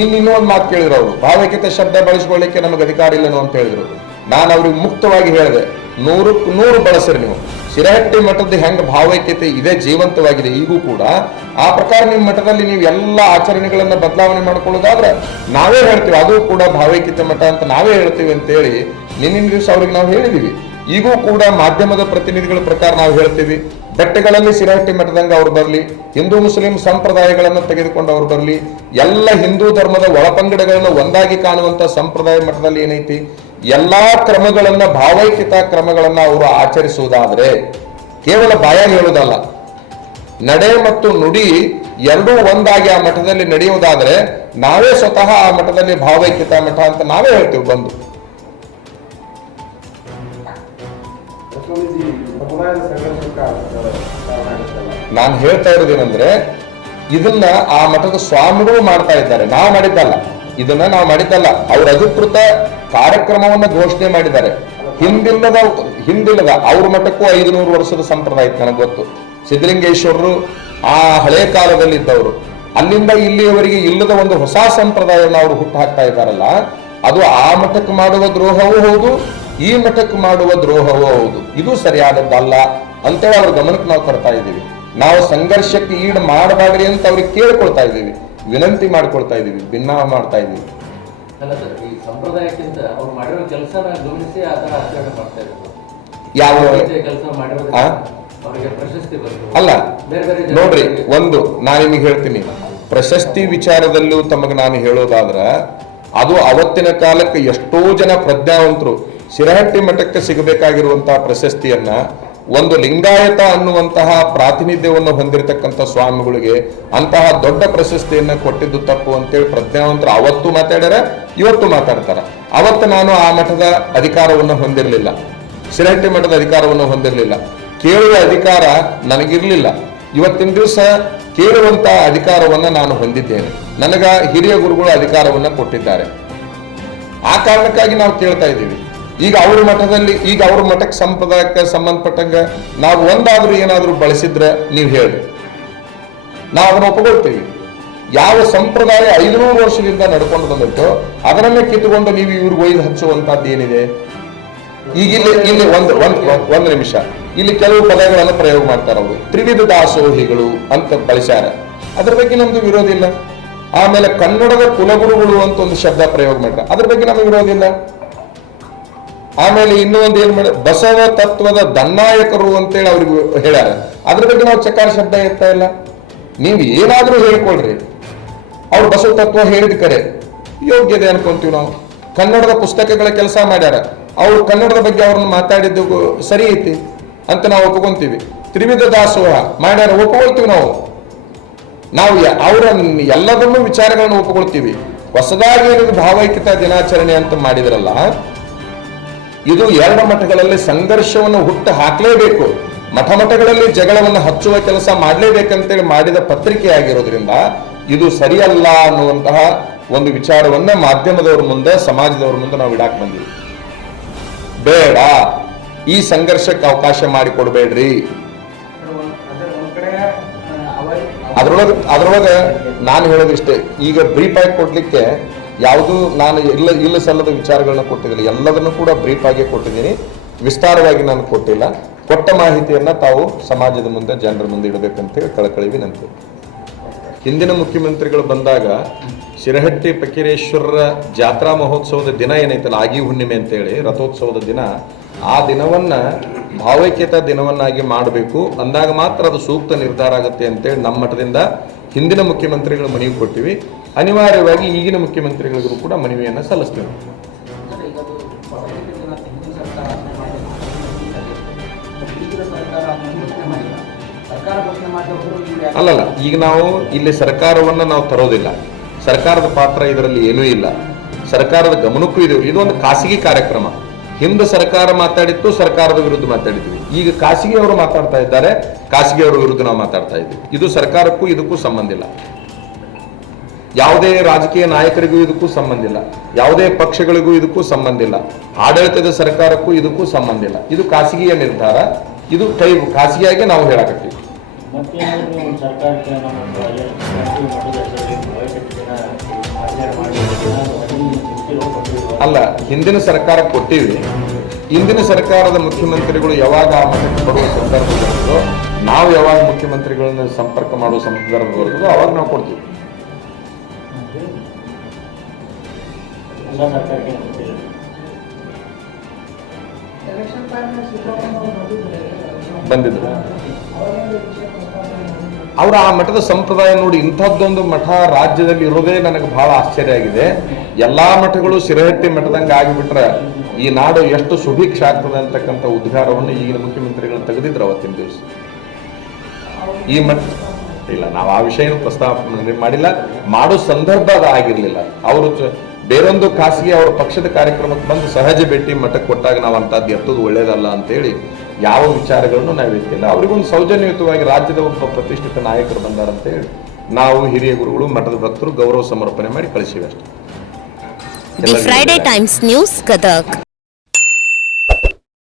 ಇನ್ನೊಂದು ಮಾತು ಕೇಳಿದ್ರು ಅವರು, ಭಾವೈಕ್ಯತೆ ಶಬ್ದ ಬಳಸ್ಕೊಳ್ಳಿಕ್ಕೆ ನಮಗೆ ಅಧಿಕಾರ ಇಲ್ಲನು ಅಂತ ಹೇಳಿದ್ರು. ನಾನು ಅವ್ರಿಗೆ ಮುಕ್ತವಾಗಿ ಹೇಳಿದೆ, 100ಕ್ಕೆ 100 ಬಳಸ್ರಿ ನೀವು. ಶಿರಹಟ್ಟಿ ಮಠದ ಹೆಂಗ ಭಾವೈಕ್ಯತೆ ಇದೆ, ಜೀವಂತವಾಗಿದೆ ಈಗೂ ಕೂಡ, ಆ ಪ್ರಕಾರ ನಿಮ್ಮ ಮಠದಲ್ಲಿ ನೀವು ಎಲ್ಲ ಆಚರಣೆಗಳನ್ನ ಬದಲಾವಣೆ ಮಾಡ್ಕೊಳ್ಳೋದಾದ್ರೆ ನಾವೇ ಹೇಳ್ತೀವಿ ಅದು ಕೂಡ ಭಾವೈಕ್ಯತೆ ಮಠ ಅಂತ ನಾವೇ ಹೇಳ್ತೀವಿ ಅಂತೇಳಿ ನಿನ್ನಿನ ದಿವಸ ಅವ್ರಿಗೆ ನಾವು ಹೇಳಿದೀವಿ. ಈಗೂ ಕೂಡ ಮಾಧ್ಯಮದ ಪ್ರತಿನಿಧಿಗಳ ಪ್ರಕಾರ ನಾವು ಹೇಳ್ತೀವಿ, ಬೆಟ್ಟಗಳಲ್ಲಿ ಶಿರಹಟ್ಟಿ ಮಠದಂಗ ಅವ್ರು ಬರಲಿ, ಹಿಂದೂ ಮುಸ್ಲಿಂ ಸಂಪ್ರದಾಯಗಳನ್ನು ತೆಗೆದುಕೊಂಡು ಅವ್ರು ಬರಲಿ, ಎಲ್ಲ ಹಿಂದೂ ಧರ್ಮದ ಒಳಪಂಗಡಗಳನ್ನು ಒಂದಾಗಿ ಕಾಣುವಂತ ಸಂಪ್ರದಾಯ ಮಠದಲ್ಲಿ ಏನೈತಿ, ಎಲ್ಲಾ ಕ್ರಮಗಳನ್ನ ಭಾವೈಕ್ಯತಾ ಕ್ರಮಗಳನ್ನ ಅವರು ಆಚರಿಸುವುದಾದ್ರೆ, ಕೇವಲ ಬಾಯಾಗಿ ಹೇಳುವುದಲ್ಲ, ನಡೆ ಮತ್ತು ನುಡಿ ಎರಡೂ ಒಂದಾಗಿ ಆ ಮಠದಲ್ಲಿ ನಡೆಯುವುದಾದ್ರೆ ನಾವೇ ಸ್ವತಃ ಆ ಮಠದಲ್ಲಿ ಭಾವೈಕ್ಯತಾ ಮಠ ಅಂತ ನಾವೇ ಹೇಳ್ತೀವಿ ಬಂದು. ನಾನು ಹೇಳ್ತಾ ಇರೋದೇನಂದ್ರೆ, ಇದನ್ನ ಆ ಮಠದ ಸ್ವಾಮಿಗಳು ಮಾಡ್ತಾ ಇದ್ದಾರೆ, ನಾವು ಮಾಡಿದ್ದಲ್ಲ. ಇದನ್ನ ನಾವು ಮಾಡಿದ್ದಲ್ಲ, ಅವ್ರ ಅಧಿಕೃತ ಕಾರ್ಯಕ್ರಮವನ್ನ ಘೋಷಣೆ ಮಾಡಿದ್ದಾರೆ. ಹಿಂದಿಲ್ಲದ ಅವ್ರ ಮಠಕ್ಕೂ 500 ವರ್ಷದ ಸಂಪ್ರದಾಯ ಇತ್ತು, ನನಗೆ ಗೊತ್ತು. ಸಿದ್ಧಲಿಂಗೇಶ್ವರರು ಆ ಹಳೆ ಕಾಲದಲ್ಲಿ ಇದ್ದವರು, ಅಲ್ಲಿಂದ ಇಲ್ಲಿಯವರೆಗೆ ಇಲ್ಲದ ಒಂದು ಹೊಸ ಸಂಪ್ರದಾಯವನ್ನು ಅವರು ಹುಟ್ಟು ಹಾಕ್ತಾ ಇದ್ದಾರಲ್ಲ, ಅದು ಆ ಮಠಕ್ಕೆ ಮಾಡುವ ದ್ರೋಹವೂ ಹೌದು, ಈ ಮಠಕ್ಕೆ ಮಾಡುವ ದ್ರೋಹವೂ ಹೌದು. ಇದು ಸರಿಯಾದದ್ದಲ್ಲ ಅಂತೇಳಿ ಅವ್ರ ಗಮನಕ್ಕೆ ನಾವು ತರ್ತಾ ಇದ್ದೀವಿ. ನಾವು ಸಂಘರ್ಷಕ್ಕೆ ಈಡು ಮಾಡಬಾರ್ರಿ ಅಂತ ಅವ್ರಿಗೆ ಕೇಳ್ಕೊಳ್ತಾ ಇದ್ದೀವಿ, ವಿನಂತಿ ಮಾಡ್ಕೊಳ್ತಾ ಇದ್ದೀವಿ, ಭಿನ್ನ ಮಾಡ್ತಾ ಇದ್ದೀವಿ. ಅಲ್ಲ ಸರ್, ಈ ಸಂಪ್ರದಾಯಕ್ಕಿಂತ ಅವ್ರು ಮಾಡಿರೋ ಕೆಲಸನ ಗಮನಿಸಿ ಆ ಥರ ಆಚರಣೆ ಮಾಡ್ತಾ ಇದ್ರು. ಯಾವ ಕೆಲಸ ಮಾಡಿರೋದು ಅವರಿಗೆ ಪ್ರಶಸ್ತಿ ಬಂತು ಅಲ್ಲ. ನೋಡ್ರಿ, ಒಂದು ನಾನು ನಿಮಗೆ ಹೇಳ್ತೀನಿ, ಪ್ರಶಸ್ತಿ ವಿಚಾರದಲ್ಲೂ ತಮಗೆ ನಾನು ಹೇಳೋದಾದ್ರ, ಅದು ಅವತ್ತಿನ ಕಾಲಕ್ಕೆ ಎಷ್ಟೋ ಜನ ಪ್ರಜ್ಞಾವಂತರು ಶಿರಹಟ್ಟಿ ಮಠಕ್ಕೆ ಸಿಗಬೇಕಾಗಿರುವಂತಹ ಪ್ರಶಸ್ತಿಯನ್ನ ಒಂದು ಲಿಂಗಾಯತ ಅನ್ನುವಂತಹ ಪ್ರಾತಿನಿಧ್ಯವನ್ನು ಹೊಂದಿರತಕ್ಕಂಥ ಸ್ವಾಮಿಗಳಿಗೆ ಅಂತಹ ದೊಡ್ಡ ಪ್ರಶಸ್ತಿಯನ್ನ ಕೊಟ್ಟಿದ್ದು ತಪ್ಪು ಅಂತೇಳಿ ಪ್ರಜ್ಞಾವಂತರು ಅವತ್ತು ಮಾತಾಡ್ಯಾರ, ಇವತ್ತು ಮಾತಾಡ್ತಾರ. ಅವತ್ತು ನಾನು ಆ ಮಠದ ಅಧಿಕಾರವನ್ನು ಹೊಂದಿರಲಿಲ್ಲ, ಶಿರಹಟ್ಟಿ ಮಠದ ಅಧಿಕಾರವನ್ನು ಹೊಂದಿರಲಿಲ್ಲ, ಕೇಳುವ ಅಧಿಕಾರ ನನಗಿರ್ಲಿಲ್ಲ. ಇವತ್ತಿನ ದಿವಸ ಕೇಳುವಂತ ಅಧಿಕಾರವನ್ನ ನಾನು ಹೊಂದಿದ್ದೇನೆ, ನನಗ ಹಿರಿಯ ಗುರುಗಳು ಅಧಿಕಾರವನ್ನ ಕೊಟ್ಟಿದ್ದಾರೆ. ಆ ಕಾರಣಕ್ಕಾಗಿ ನಾವು ಕೇಳ್ತಾ ಇದ್ದೀವಿ. ಈಗ ಅವ್ರ ಮಠದಲ್ಲಿ, ಈಗ ಅವ್ರ ಮಠಕ್ಕೆ ಸಂಪ್ರದಾಯಕ್ಕೆ ಸಂಬಂಧಪಟ್ಟಂಗ ನಾವು ಒಂದಾದ್ರೂ ಏನಾದ್ರೂ ಬಳಸಿದ್ರೆ ನೀವು ಹೇಳಿ, ನಾವು ಅದನ್ನ ಒಪ್ಪಿಕೊಳ್ತೀವಿ. ಯಾವ ಸಂಪ್ರದಾಯ 500 ವರ್ಷದಿಂದ ನಡ್ಕೊಂಡು ಬಂದಿತ್ತು ಅದನ್ನೇ ಕಿತ್ತುಕೊಂಡು ನೀವು ಇವ್ರಿಗೆ ಒಯ್ದು ಹಚ್ಚುವಂತದ್ದು ಏನಿದೆ? ಈಗ ಇಲ್ಲಿ ಒಂದು ನಿಮಿಷ, ಇಲ್ಲಿ ಕೆಲವು ಪದಗಳನ್ನು ಪ್ರಯೋಗ ಮಾಡ್ತಾರೆ ಅವರು, ತ್ರಿವಿಧ ದಾಸೋಹಿಗಳು ಅಂತ ಬಳಸ್ಯಾರ, ಅದ್ರ ಬಗ್ಗೆ ನಮ್ದು ವಿರೋಧ ಇಲ್ಲ. ಆಮೇಲೆ ಕನ್ನಡದ ಕುಲಗುರುಗಳು ಅಂತ ಒಂದು ಶಬ್ದ ಪ್ರಯೋಗ ಮಾಡ್ತಾರೆ, ಅದ್ರ ಬಗ್ಗೆ ನಮ್ಗೆ ವಿರೋಧ ಇಲ್ಲ. ಆಮೇಲೆ ಇನ್ನೂ ಒಂದು ಏನ್ ಮಾಡ, ಬಸವ ತತ್ವದ ದನ್ನಾಯಕರು ಅಂತೇಳಿ ಅವ್ರಿಗೆ ಹೇಳ್ಯಾರ, ಅದ್ರ ಬಗ್ಗೆ ನಾವು ಚಕಾರ ಶಬ್ದ ಇರ್ತಾ ಇಲ್ಲ. ನೀವು ಏನಾದ್ರೂ ಹೇಳ್ಕೊಳ್ರಿ, ಅವ್ರು ಬಸವ ತತ್ವ ಹೇಳಿದ ಕರೆ ಯೋಗ್ಯತೆ ಅನ್ಕೊಂತೀವಿ ನಾವು. ಕನ್ನಡದ ಪುಸ್ತಕಗಳ ಕೆಲಸ ಮಾಡ್ಯಾರ, ಅವ್ರು ಕನ್ನಡದ ಬಗ್ಗೆ ಅವ್ರನ್ನ ಮಾತಾಡಿದ್ದು ಸರಿ ಐತಿ ಅಂತ ನಾವು ಒಪ್ಕೊಂತೀವಿ. ತ್ರಿವಿಧ ದಾಸೋಹ ಮಾಡ್ಯಾರ, ಒಪ್ಕೊಳ್ತೀವಿ ನಾವು ಅವರ ಎಲ್ಲದನ್ನೂ ವಿಚಾರಗಳನ್ನು ಒಪ್ಕೊಳ್ತೀವಿ. ಹೊಸದಾಗಿ ಭಾವೈಕ್ಯತಾ ದಿನಾಚರಣೆ ಅಂತ ಮಾಡಿದ್ರಲ್ಲ, ಇದು 2 ಮಠಗಳಲ್ಲಿ ಸಂಘರ್ಷವನ್ನು ಹುಟ್ಟು ಹಾಕಲೇಬೇಕು, ಮಠಗಳಲ್ಲಿ ಜಗಳವನ್ನು ಹಚ್ಚುವ ಕೆಲಸ ಮಾಡಲೇಬೇಕಂತೇಳಿ ಮಾಡಿದ ಪತ್ರಿಕೆ ಆಗಿರೋದ್ರಿಂದ ಇದು ಸರಿಯಲ್ಲ ಅನ್ನುವಂತಹ ಒಂದು ವಿಚಾರವನ್ನ ಮಾಧ್ಯಮದವ್ರ ಮುಂದೆ, ಸಮಾಜದವ್ರ ಮುಂದೆ ನಾವು ಇಡಾಕ್ ಬಂದಿವಿ. ಬೇಡ, ಈ ಸಂಘರ್ಷಕ್ಕೆ ಅವಕಾಶ ಮಾಡಿಕೊಡ್ಬೇಡ್ರಿ. ಒಂದ್ ಕಡೆ ಅದ್ರೊಳಗೆ ನಾನು ಹೇಳೋದಿಷ್ಟೇ, ಈಗ ಬ್ರೀಫ್ ಆಗಿ ಕೊಡ್ಲಿಕ್ಕೆ ಯಾವುದು ನಾನು ಇಲ್ಲ ಸಲ್ಲದ ವಿಚಾರಗಳನ್ನ ಕೊಟ್ಟಿದ್ದಿಲ್ಲ, ಎಲ್ಲದನ್ನು ಕೂಡ ಬ್ರೀಫ್ ಆಗಿ ಕೊಟ್ಟಿದ್ದೀನಿ, ವಿಸ್ತಾರವಾಗಿ ನಾನು ಕೊಟ್ಟಿಲ್ಲ. ಕೊಟ್ಟ ಮಾಹಿತಿಯನ್ನ ತಾವು ಸಮಾಜದ ಮುಂದೆ, ಜನರ ಮುಂದೆ ಇಡಬೇಕಂತೇಳಿ ಕಳಕಳಿ ವಿನಂತಿ. ಹಿಂದಿನ ಮುಖ್ಯಮಂತ್ರಿಗಳು ಬಂದಾಗ ಶಿರಹಟ್ಟಿ ಫಕೀರೇಶ್ವರರ ಜಾತ್ರಾ ಮಹೋತ್ಸವದ ದಿನ ಏನೈತಲ್ಲ, ಆಗಿ ಹುಣ್ಣಿಮೆ ಅಂತೇಳಿ ರಥೋತ್ಸವದ ದಿನ, ಆ ದಿನವನ್ನ ಭಾವೈಕ್ಯತಾ ದಿನವನ್ನಾಗಿ ಮಾಡಬೇಕು ಅಂದಾಗ ಮಾತ್ರ ಅದು ಸೂಕ್ತ ನಿರ್ಧಾರ ಆಗುತ್ತೆ ಅಂತೇಳಿ ನಮ್ಮ ಮಠದಿಂದ ಹಿಂದಿನ ಮುಖ್ಯಮಂತ್ರಿಗಳು ಮನವಿ ಕೊಟ್ಟಿವಿ. ಅನಿವಾರ್ಯವಾಗಿ ಈಗಿನ ಮುಖ್ಯಮಂತ್ರಿಗಳಿಗೂ ಕೂಡ ಮನವಿಯನ್ನು ಸಲ್ಲಿಸ್ತೇವೆ. ಅಲ್ಲಲ್ಲ, ಈಗ ನಾವು ಇಲ್ಲಿ ಸರ್ಕಾರವನ್ನು ನಾವು ತರೋದಿಲ್ಲ, ಸರ್ಕಾರದ ಪಾತ್ರ ಇದರಲ್ಲಿ ಏನೂ ಇಲ್ಲ, ಸರ್ಕಾರದ ಗಮನಕ್ಕೂ ಇದೆ. ಇದು ಒಂದು ಖಾಸಗಿ ಕಾರ್ಯಕ್ರಮ. ಹಿಂದೆ ಸರ್ಕಾರ ಮಾತಾಡಿತ್ತು, ಸರ್ಕಾರದ ವಿರುದ್ಧ ಮಾತಾಡಿದ್ವಿ. ಈಗ ಖಾಸಗಿ ಅವರು ಮಾತಾಡ್ತಾ ಇದ್ದಾರೆ, ಖಾಸಗಿ ಅವರ ವಿರುದ್ಧ ನಾವು ಮಾತಾಡ್ತಾ ಇದ್ವಿ. ಇದು ಸರ್ಕಾರಕ್ಕೂ ಇದಕ್ಕೂ ಸಂಬಂಧ ಇಲ್ಲ, ಯಾವುದೇ ರಾಜಕೀಯ ನಾಯಕರಿಗೂ ಇದಕ್ಕೂ ಸಂಬಂಧ ಇಲ್ಲ, ಯಾವುದೇ ಪಕ್ಷಗಳಿಗೂ ಇದಕ್ಕೂ ಸಂಬಂಧ ಇಲ್ಲ, ಆಡಳಿತದ ಸರ್ಕಾರಕ್ಕೂ ಇದಕ್ಕೂ ಸಂಬಂಧ ಇಲ್ಲ. ಇದು ಖಾಸಗಿಯ ನಿರ್ಧಾರ, ಇದು ಖಾಸಗಿಯಾಗಿ ನಾವು ಹೇಳಕತ್ತೀವಿ. ಅಲ್ಲ, ಹಿಂದಿನ ಸರ್ಕಾರ ಕೊಟ್ಟಿವಿ. ಹಿಂದಿನ ಸರ್ಕಾರದ ಮುಖ್ಯಮಂತ್ರಿಗಳು ಯಾವಾಗ ಆ ಮಠಕ್ಕೆ ಬರುವ ಸಂದರ್ಭ ಬರ್ತದೋ, ನಾವು ಯಾವಾಗ ಮುಖ್ಯಮಂತ್ರಿಗಳನ್ನ ಸಂಪರ್ಕ ಮಾಡುವ ಸಂದರ್ಭ ಬರ್ತದೋ ಅವಾಗ ನಾವು ಕೊಡ್ತೀವಿ. ಬಂದಿದ್ರು ಅವರ ಆ ಮಠದ ಸಂಪ್ರದಾಯ ನೋಡಿ, ಇಂಥದ್ದೊಂದು ಮಠ ರಾಜ್ಯದಲ್ಲಿ ಇರೋದೇ ನನಗೆ ಬಹಳ ಆಶ್ಚರ್ಯ ಆಗಿದೆ. ಎಲ್ಲಾ ಮಠಗಳು ಶಿರಹಟ್ಟಿ ಮಠದಂಗೆ ಆಗಿಬಿಟ್ರೆ ಈ ನಾಡು ಎಷ್ಟು ಸುಭಿಕ್ಷ ಆಗ್ತದೆ ಅಂತಕ್ಕಂಥ ಉದ್ಗಾರವನ್ನು ಈಗಿನ ಮುಖ್ಯಮಂತ್ರಿಗಳು ತೆಗೆದಿದ್ರು ಅವತ್ತಿನ ದಿವಸ. ಈ ಮಠ ಇಲ್ಲ, ನಾವು ಆ ವಿಷಯ ಪ್ರಸ್ತಾಪ ಮಾಡಿಲ್ಲ, ಮಾಡೋ ಸಂದರ್ಭ ಅದು ಆಗಿರ್ಲಿಲ್ಲ. ಅವರು ಬೇರೊಂದು ಖಾಸಗಿ ಅವರ ಪಕ್ಷದ ಕಾರ್ಯಕ್ರಮಕ್ಕೆ ಬಂದು ಸಹಜ ಭೇಟಿ ಮಠಕ್ಕೆ ಕೊಟ್ಟಾಗ ನಾವು ಅಂತದ್ದು ಎತ್ತದು ಒಳ್ಳೇದಲ್ಲ ಅಂತೇಳಿ ಯಾವ ವಿಚಾರಗಳನ್ನು ನಾವು ಎತ್ತಿಲ್ಲ. ಅವರಿಗೊಂದು ಸೌಜನ್ಯಯುತವಾಗಿ ರಾಜ್ಯದ ಒಬ್ಬ ಪ್ರತಿಷ್ಠಿತ ನಾಯಕರು ಬಂದಾರಂತೇಳಿ ನಾವು ಹಿರಿಯ ಗುರುಗಳು, ಮಠದ ಭಕ್ತರು ಗೌರವ ಸಮರ್ಪಣೆ ಮಾಡಿ ಕಳಿಸಿವೆ ಅಷ್ಟೇ. The Friday Times news Gadag.